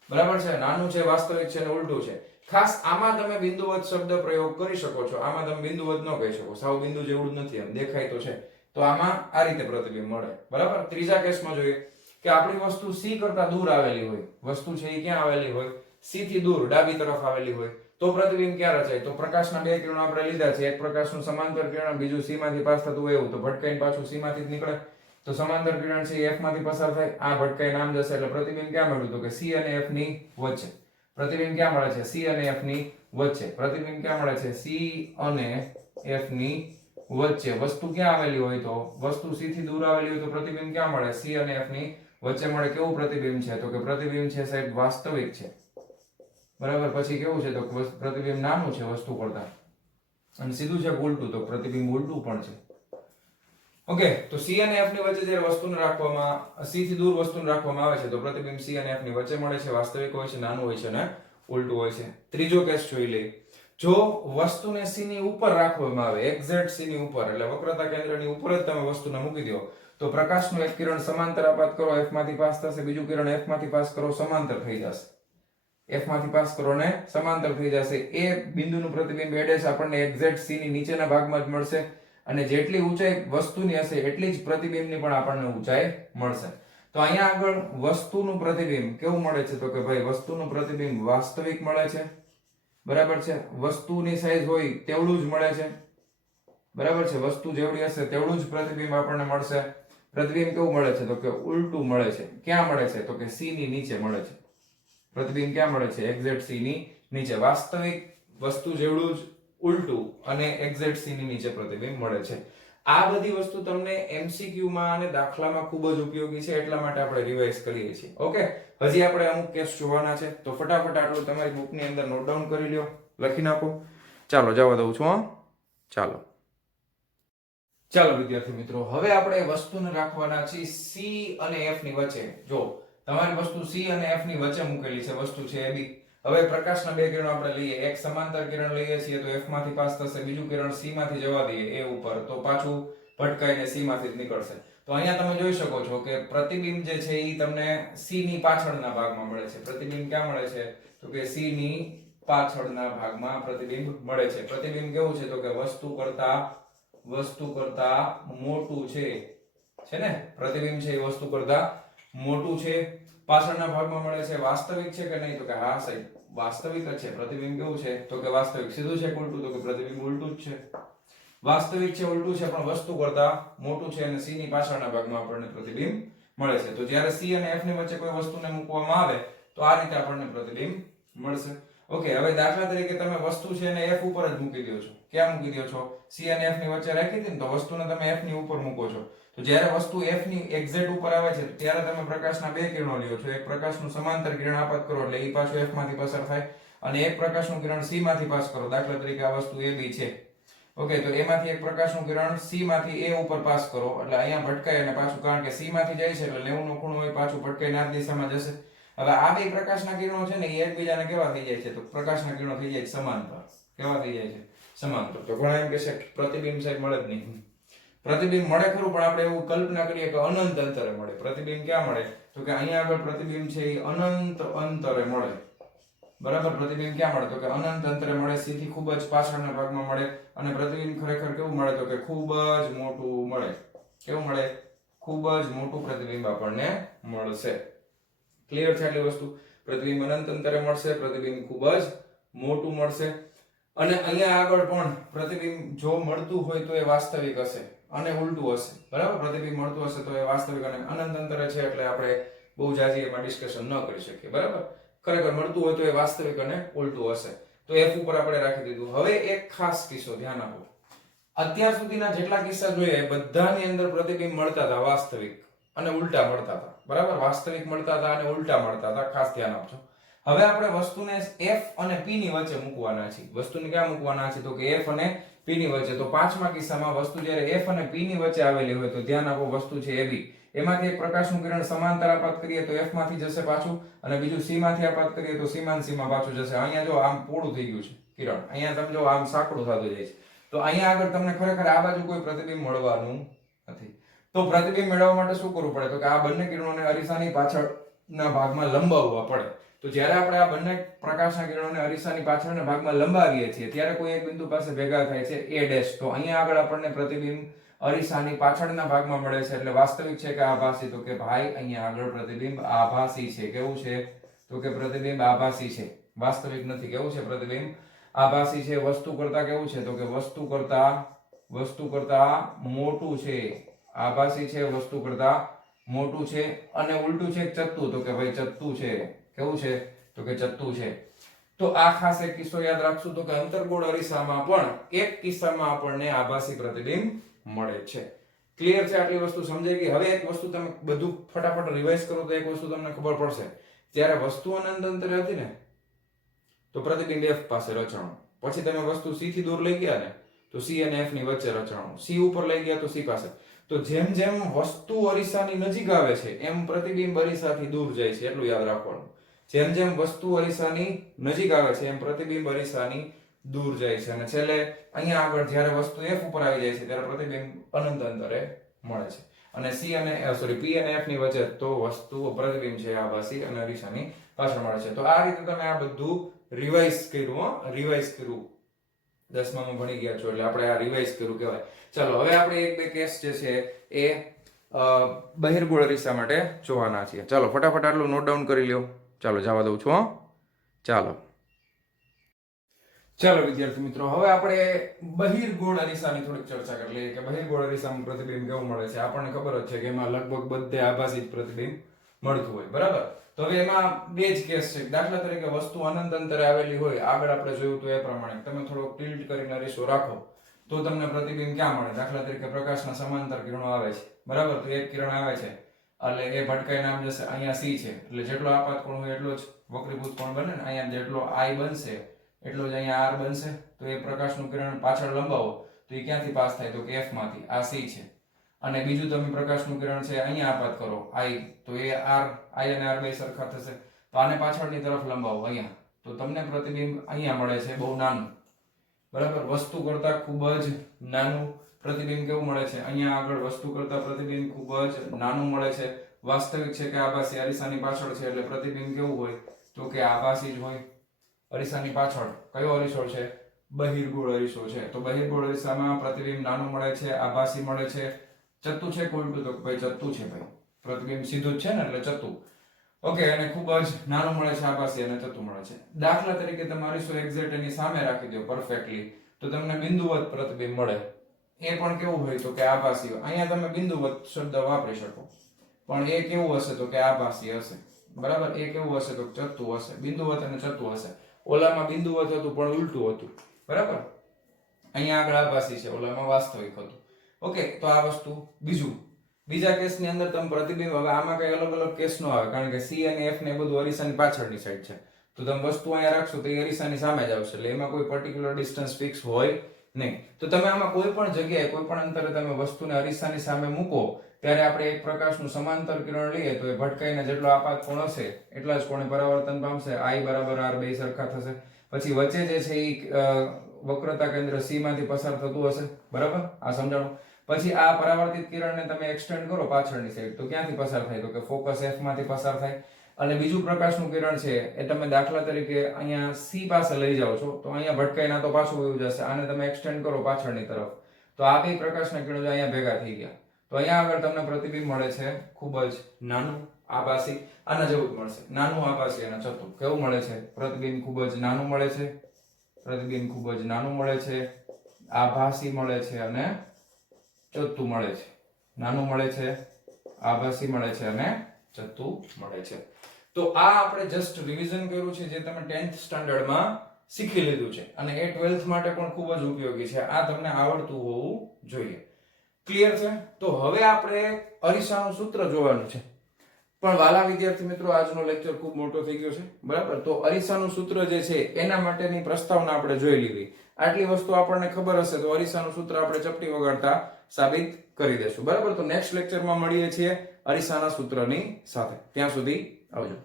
બરાબર છે? નાનું છે, વાસ્તવિક છે અને ઉલટું છે. ખાસ આમાં તમે બિંદુવત શબ્દ પ્રયોગ કરી શકો છો. આમાં તમે બિંદુવત ન કહી શકો, સાવ બિંદુ જેવું જ નથી, એમ દેખાય તો છે. તો આમાં આ રીતે પ્રતિબિંબ મળે. બરાબર? ત્રીજા કેસમાં જોઈએ કે આપણી વસ્તુ c કરતા દૂર આવેલી હોય. વસ્તુ છે એ ક્યાં આવેલી હોય? c થી દૂર ડાબી તરફ આવેલી હોય તો પ્રતિબિંબ ક્યાં રચાય? તો પ્રકાશના બે કિરણો આપણે લીધા છે, એક પ્રકાશનું સમાંતર કિરણ, બીજું c માંથી પાસ થતું હોય એવું, તો ભટકાઈને પાછું c માંથી જ નીકળે. તો સમાંતર કિરણ છે f માંથી પસાર થાય, આ ભટકાઈ નામ જશે એટલે પ્રતિબિંબ ક્યાં મળ્યું તો કે c અને f ની વચ્ચે. પ્રતિબિંબ ક્યાં મળે છે? c અને f ની વચ્ચે. પ્રતિબિંબ ક્યાં મળે છે? c અને f ની વચ્ચે. વસ્તુ ક્યાં આવેલી હોય તો વસ્તુ c થી દૂર આવેલી હોય તો પ્રતિબિંબ ક્યાં મળે? c અને f ની વચ્ચે મળે. કેવું પ્રતિબિંબ છે તો કે પ્રતિબિંબ છે સાહેબ વાસ્તવિક છે. બરાબર? પછી કેવું છે તો પ્રતિબિંબ નાનું છે વસ્તુ કરતા અને સીધું છે ઉલટું તો પ્રતિબિંબ ઉલટું પણ છે. ઓકે, તો c અને f ની વચ્ચે જ્યારે વસ્તુને રાખવામાં c થી દૂર વસ્તુને રાખવામાં આવે છે તો પ્રતિબિંબ c અને f ની વચ્ચે મળે છે, વાસ્તવિક હોય છે, નાનું હોય છે અને ઉલટું હોય છે. ત્રીજો કેસ જોઈ લઈએ. જો વસ્તુને c ની ઉપર રાખવામાં આવે, એક્ઝેક્ટ c ની ઉપર એટલે વક્રતા કેન્દ્રની ઉપર જ તમે વસ્તુને મૂકી દો તો પ્રકાશનું એક કિરણ સમાંતર આપાત કરો, f માંથી પાસ થશે, બીજું કિરણ f માંથી પાસ કરો, સમાંતર થઈ જશે. f માંથી પાસ કરો ને સમાંતર થઈ જશે. એ બિંદુનું પ્રતિબિંબ a' આપણને એક્ઝેક્ટ c ની નીચેના ભાગમાં જ મળશે અને જેટલી ઊંચાઈ વસ્તુની હશે એટલી જ પ્રતિબિંબની પણ આપણને ઊંચાઈ મળશે. તો અહીંયા આગળ વસ્તુનું પ્રતિબિંબ કેવું મળે છે તો કે ભાઈ વસ્તુનું પ્રતિબિંબ વાસ્તવિક મળે છે. બરાબર છે? વસ્તુની સાઈઝ હોય તેવડું જ મળે છે. બરાબર છે? વસ્તુ જેવડી હશે તેવડું જ પ્રતિબિંબ આપણને મળશે. પ્રતિબિંબ કેવું મળે છે તો કે ઉલટું મળે છે. ક્યાં મળે છે તો કે c ની નીચે મળે છે. પ્રતિબિંબ ક્યાં મળે છે? એક્ઝેક્ટ c ની નીચે. વાસ્તવિક વસ્તુ જેવડું જ ઉલટું અને એક્ઝેક્ટ c ની નીચે પ્રતિબિંબ મળે છે. આ બધી વસ્તુ તમને MCQ માં અને દાખલામાં ખૂબ જ ઉપયોગી છે એટલા માટે આપણે રિવાઇઝ કરીએ છીએ. ઓકે, હજી આપણે અમુક કેસ જોવાના છે તો ફટાફટ આટલું તમારી બુકની અંદર નોટ ડાઉન કરી લ્યો, લખી નાખો. ચાલો જવા દઉં છું. ચાલો વિદ્યાર્થી મિત્રો, હવે આપણે વસ્તુને રાખવાના છે c અને f ની વચ્ચે. જો તમારી વસ્તુ c અને f ની વચ્ચે મૂકેલી છે, વસ્તુ છે ab. હવે પ્રકાશના બે કિરણો આપણે લઈએ, એક સમાંતર કિરણ લઈએ છીએ તો f માંથી પાસ થશે, બીજું કિરણ c માંથી જવા દઈએ a ઉપર તો પાછું ભટકાઈને c માંથી જ નીકળશે. તો અહીંયા તમે જોઈ શકો છો કે પ્રતિબિંબ જે છે એ તમને c ની પાછળના ભાગમાં મળે છે. પ્રતિબિંબ ક્યાં મળે છે તો કે c ની પાછળના ભાગમાં પ્રતિબિંબ મળે છે. પ્રતિબિંબ કેવું છે તો કે વસ્તુ કરતા મોટું છે ને? પ્રતિબિંબ છે એ વસ્તુ કરતા મોટું છે, પાછળના ભાગમાં મળે છે. વાસ્તવિક છે કે નહીં તો કે હા સાહેબ વાસ્તવિક જ છે. પ્રતિબિંબ કેવું છે તો કે વાસ્તવિક. સીધું છે કે ઉલટું તો કે પ્રતિબિંબ ઉલટું જ છે. વાસ્તવિક છે, ઉલટું છે પણ વસ્તુ કરતા મોટું છે અને c ની પાછળના ભાગમાં આપણને પ્રતિબિંબ મળે છે. તો જ્યારે c અને f ની વચ્ચે કોઈ વસ્તુને મૂકવામાં આવે તો આ રીતે આપણને પ્રતિબિંબ મળશે. ઓકે, હવે દાખલા તરીકે તમે વસ્તુ છે એને F ઉપર જ મૂકી દો છો. ક્યાં મૂકી દો છો? C અને F ની વચ્ચે રાખી હતી ને, તો વસ્તુને તમે F ની ઉપર મૂકો છો. તો જ્યારે વસ્તુ F ની એક્ઝેક્ટ ઉપર આવે છે ત્યારે તમે પ્રકાશના બે કિરણો લ્યો છો. એક પ્રકાશનું સમાંતર કિરણ આપાત કરો એટલે એ પાછું F માંથી પસાર થાય, અને એક પ્રકાશનું કિરણ C માંથી પાસ કરો. દાખલા તરીકે આ વસ્તુ AB છે. ઓકે, તો એમાંથી એક પ્રકાશનું કિરણ C માંથી A ઉપર પાસ કરો એટલે અહીંયા ભટકાય અને પાછું, કારણ કે C માંથી જાય છે એટલે 90 નો ખૂણો હોય, પાછું ભટકાઈને આ દિશામાં જશે. હવે આ બે પ્રકાશના કિરણો છે ને એ એકબીજાને કેવા થઈ જાય છે? તો પ્રકાશના કિરણો થઈ જાય સમાંતર. કેવા થઈ જાય છે? સમાંતર. તો ઘણા એમ કહેશે પ્રતિબિંબ સાહેબ મળે જ નહીં. પ્રતિબિંબ મળે ખરું, પણ આપણે એવું કલ્પના કરીએ કે અનંત અંતરે મળે. પ્રતિબિંબ ક્યાં મળે? તો કે અહીંયા આગળ પ્રતિબિંબ છે એ અનંત અંતરે મળે. બરાબર, પ્રતિબિંબ ક્યાં મળે? તો કે અનંત અંતરે મળે, C થી ખૂબ જ પાછળના ભાગમાં મળે. અને પ્રતિબિંબ ખરેખર કેવું મળે? તો કે ખૂબ જ મોટું મળે. કેવું મળે? ખૂબ જ મોટું પ્રતિબિંબ આપણને મળશે. ક્લિયર છે આટલી વસ્તુ? પ્રતિબિંબ અનંત અંતરે મળશે, પ્રતિબિંબ ખૂબ જ મોટું મળશે. અને અહીંયા આગળ પણ પ્રતિબિંબ જો મળતું હોય તો એ વાસ્તવિક હશે અને ઉલટું હશે. બરાબર, પ્રતિબિંબ મળતું હશે તો એ વાસ્તવિક, અને અનંત અંતરે છે એટલે આપણે બહુ જાજી એમાં ડિસ્કશન ન કરી શકીએ. બરાબર, ખરેખર મળતું હોય તો એ વાસ્તવિક અને ઉલટું હશે. તો F ઉપર આપણે રાખી દીધું. હવે એક ખાસ કિસ્સો ધ્યાન આપો. અત્યાર સુધીના જેટલા કિસ્સા જોઈએ બધાની અંદર પ્રતિબિંબ મળતા હતા વાસ્તવિક અને ઉલટા મળતા હતા. બરાબર, વાસ્તવિક મળતા હતા અને ઉલટા મળતા હતા. ખાસ ધ્યાન આપજો. હવે આપણે વસ્તુને F અને P ની વચ્ચે મૂકવાના છે. વસ્તુને ક્યાં મૂકવાના છે? તો કે F અને P ની વચ્ચે. તો પાંચમા કિસ્સામાં વસ્તુ જ્યારે F અને P ની વચ્ચે આવેલી હોય તો ધ્યાન આપો, વસ્તુ છે AB. એમાંથી એક પ્રકાશનું કિરણ સમાંતર આપાત કરીએ તો F માંથી જશે પાછું, અને બીજું C માંથી આપાત કરીએ તો C માં પાછું જશે. અહીંયા જો આમ પોળું થઈ ગયું છે કિરણ, અહીંયા તમે જો આમ સાંકડું થતું જાય છે. તો અહીંયા આગળ તમને ખરેખર આ બાજુ કોઈ પ્રતિબિંબ મળવાનું નથી. તો પ્રતિબિંબ મેળવવા માટે શું કરવું પડે? તો કે આ બંને કિરણોને અરીસાની પાછળના ભાગમાં લંબાવવા પડે. તો જ્યારે આપણે આ બંને પ્રકાશના કિરણોને અરીસાની પાછળના ભાગમાં લંબાવીએ છીએ ત્યારે કોઈ એક બિંદુ પાસે ભેગા થાય છે A'. તો અહીંયા આગળ આપણને પ્રતિબિંબ અરીસાની પાછળના ભાગમાં મળે છે. એટલે વાસ્તવિક છે કે આભાસી? તો કે ભાઈ અહીંયા આગળ પ્રતિબિંબ આભાસી છે. કેવું છે? તો કે પ્રતિબિંબ આભાસી છે, વાસ્તવિક નથી. કેવું છે? પ્રતિબિંબ આભાસી છે. વસ્તુ કરતા કેવું છે? તો કે વસ્તુ કરતા મોટું છે. આભાસી છે, વસ્તુ કરતા મોટું છે. અને ઉલટું છે ચત્તુ? તો કે ભાઈ ચત્તુ છે. કેવું છે? તો કે ચત્તુ છે. તો આ ખાસ એક કિસ્સો યાદ રાખશું. તો કે અંતર્ગોળ અરીસામાં પણ એક કિસ્સામાં આપણને આભાસી પ્રતિબિંબ મળે છે. ક્લિયર છે? આટલી વસ્તુ સમજાઈ ગઈ? હવે એક વસ્તુ તમે બધું ફટાફટ રિવાઇઝ કરો તો એક વસ્તુ તમને ખબર પડશે. જ્યારે વસ્તુ અનંત અંતરે હતી ને તો પ્રતિબિંબ F પાસે રચાણું. પછી તમે વસ્તુ C થી દૂર લઈ ગયા ને તો C અને F ની વચ્ચે રચાણું. C ઉપર લઈ ગયા તો C પાસે. તો જેમ જેમ વસ્તુ અરીસાની નજીક આવે છે એમ પ્રતિબિંબ અરીસાથી દૂર જાય છે. એટલું યાદ રાખવાનું. જેમ જેમ વસ્તુ અરીસાની નજીક આવે છે એમ પ્રતિબિંબ અરીસાની દૂર જાય છે. અને છેલ્લે અહીંયા આગળ જ્યારે વસ્તુ F ઉપર આવી જાય છે ત્યારે પ્રતિબિંબ અનંત અંતરે મળે છે. અને P અને F ની વચ્ચે તો વસ્તુ પ્રતિબિંબ છે આભાસી અને અરીસાની પાછળ મળે છે. તો આ રીતે તમે આ બધું રિવાઇઝ કર્યું. 10માં ભણી ગયા છો એટલે આપણે આ રિવાઇઝ કર્યું કહેવાય. ચાલો હવે આપણે એક બે કેસ જે છે એ બહિર્ગોળ અરીસા માટે જોવાના છીએ. ચાલો ફટાફટ આટલું નોટ ડાઉન કરી લ્યો. ચાલો જવા દઉં છું. ચાલો વિદ્યાર્થી મિત્રો, હવે આપણે બહિર્ગોળ અરીસાની થોડીક ચર્ચા કરી લઈએ કે બહિર્ગોળ અરીસામાં પ્રતિબિંબ કેવું મળે છે. આપણને ખબર જ છે કે એમાં લગભગ બધે આભાસી પ્રતિબિંબ મળતું હોય. બરાબર, તો હવે એમાં બે જ કેસ છે. દાખલા તરીકે વસ્તુ અનંત અંતરે આવેલી હોય, આગળ આપણે જોયું તો એ પ્રમાણે તમે થોડોક ટિલ્ટ કરીને અરીસો રાખો તો તમને પ્રતિબિંબ ક્યાં મળે? દાખલા તરીકે પ્રકાશના સમાંતર કિરણો આવે છે. બરાબર, તો એક કિરણ આવે છે એટલે એ ભટકાઈને આમ જશે. અહીંયા C છે એટલે જેટલો આપાત કોણ હોય એટલો જ વક્રીભૂત કોણ બને ને. અહીંયા જેટલો I બનશે એટલો જ અહીંયા R બનશે. તો એ પ્રકાશનું કિરણ પાછળ લંબાવો તો એ ક્યાંથી પાસ થાય? તો કે F માંથી. આ C છે. અને બીજું તમે પ્રકાશનું કિરણ છે અહીંયા આપાત કરો I, તો એ I અને R બે સરખા થશે. તો આને પાછળની તરફ લંબાવો અહીંયા, તો તમને પ્રતિબિંબ અહીંયા મળે છે બહુ નાનું. બરાબર, વસ્તુ કરતા ખૂબ જ નાનું પ્રતિબિંબ કેવું મળે છે? અહીંયા આગળ વસ્તુ કરતા પ્રતિબિંબ ખૂબ જ નાનું મળે છે. વાસ્તવિક છે કે આભાસી? અરીસાની પાછળ છે એટલે પ્રતિબિંબ કેવું હોય? તો કે આભાસી જ હોય. અરીસાની પાછળ કયો અરીસો છે? બહિર્ગોળ અરીસો છે. તો બહિર્ગોળ અરીસામાં પ્રતિબિંબ નાનું મળે છે, આભાસી મળે છે. ચત્તુ છે કે ઉલટું? તો ભાઈ ચત્તુ છે. ભાઈ પ્રતિબિંબ સીધું જ છે ને એટલે ચત્તુ. ઓકે, અને ખૂબ જ નાનું મળે છે આભાસી અને ચત્તુ મળે છે. દાખલા તરીકે તમે અરીસો એક્ઝેક્ટ એની સામે રાખી દો પરફેક્ટલી તો તમને બિંદુવત પ્રતિબિંબ મળે. એ પણ કેવું હોય? તો કે આભાસી. અહીંયા તમે બિંદુવત શબ્દ વાપરી શકો, પણ એ કેવું હશે? તો કે આભાસી હશે. બરાબર, એ કેવું હશે? તો ચત્તુ હશે. બિંદુવત અને ચત્તુ હશે. ઓલામાં બિંદુવત હતું પણ ઉલટું હતું, બરાબર. અહીંયા આગળ આભાસી છે, ઓલામાં વાસ્તવિક હતું. ઓકે, તો આ વસ્તુ. બીજા કેસની અંદર તમે પ્રતિબિંબ, હવે આમાં કઈ અલગ અલગ કેસ નો આવે કારણ કે સી અને એફ ને બધું અરીસાની પાછળની સાઈડ છે, તો તમે વસ્તુ અહીંયા રાખશો તો એ અરીસાની સામે જ આવશે, એટલે એમાં કોઈ પર્ટિક્યુલર ડિસ્ટન્સ ફિક્સ હોય નહીં. તો તમે આમાં કોઈ પણ જગ્યાએ કોઈ પણ અંતરે તમે વસ્તુને અરીસાની સામે મૂકો ત્યારે આપણે એક પ્રકાશનું સમાંતર કિરણ લઈએ તો એ ભટકાઈને જેટલો આપાત કોણ હશે એટલા જ કોણે પરાવર્તન પામશે. I બરાબર R બે સરખા થશે. પછી વચ્ચે જે છે એ વક્રતા કેન્દ્ર C માંથી પસાર થતું હશે, બરાબર. આ સમજાણું. પછી આ પરાવર્તિત કિરણને તમે એક્સટેન્ડ કરો પાછળની સાઈડ તો ક્યાંથી પસાર થાય, તો કે ફોકસ F માંથી પસાર થાય. અને બીજું પ્રકાશનું કિરણ છે એ તમે દાખલા તરીકે અહીંયા C પાસે લઈ જાઓ છો તો અહીંયા ભટકાઈને આ તો પાછું વયું જશે, આને તમે એક્સટેન્ડ કરો પાછળની તરફ તો આ બે પ્રકાશના કિરણો અહીંયા ભેગા થઈ ગયા. તો અહીંયા આગળ તમને પ્રતિબિંબ મળે છે ખૂબ જ નાનું આભાસી, આના જેવું જ મળશે, નાનું આભાસી અને ચતુર. કેવું મળે છે? પ્રતિબિંબ ખૂબ જ નાનું મળે છે, પ્રતિબિંબ ખૂબ જ નાનું મળે છે, આભાસી મળે છે અને ચત્તુ મળે છે. નાનું મળે છે, આભાસી મળે છે અને ચત્તુ મળે છે. તો આ આપણે જસ્ટ રિવિઝન કર્યું છે જે તમે 10th સ્ટાન્ડર્ડમાં શીખી લીધું છે અને એ 12th માટે પણ ખૂબ જ ઉપયોગી છે. આ તમને આવડતું હોવું જોઈએ. ક્લિયર છે? તો હવે આપણે અરીસાનું સૂત્ર જોવાનું છે. પણ વાલા વિદ્યાર્થી મિત્રો, આજનો લેક્ચર ખૂબ મોટો થઈ ગયો છે, બરાબર. તો અરીસાનું સૂત્ર જે છે એના માટેની પ્રસ્તાવના આપણે જોઈ લીધી. આટલી વસ્તુ આપણને ખબર હશે તો અરીસાનું સૂત્ર આપણે ચપટી વગાડતા સાબિત કરી દેશું, બરાબર. તો નેક્સ્ટ લેક્ચરમાં મળીએ છીએ અરીસાના સૂત્રની સાથે. ત્યાં સુધી આવજો.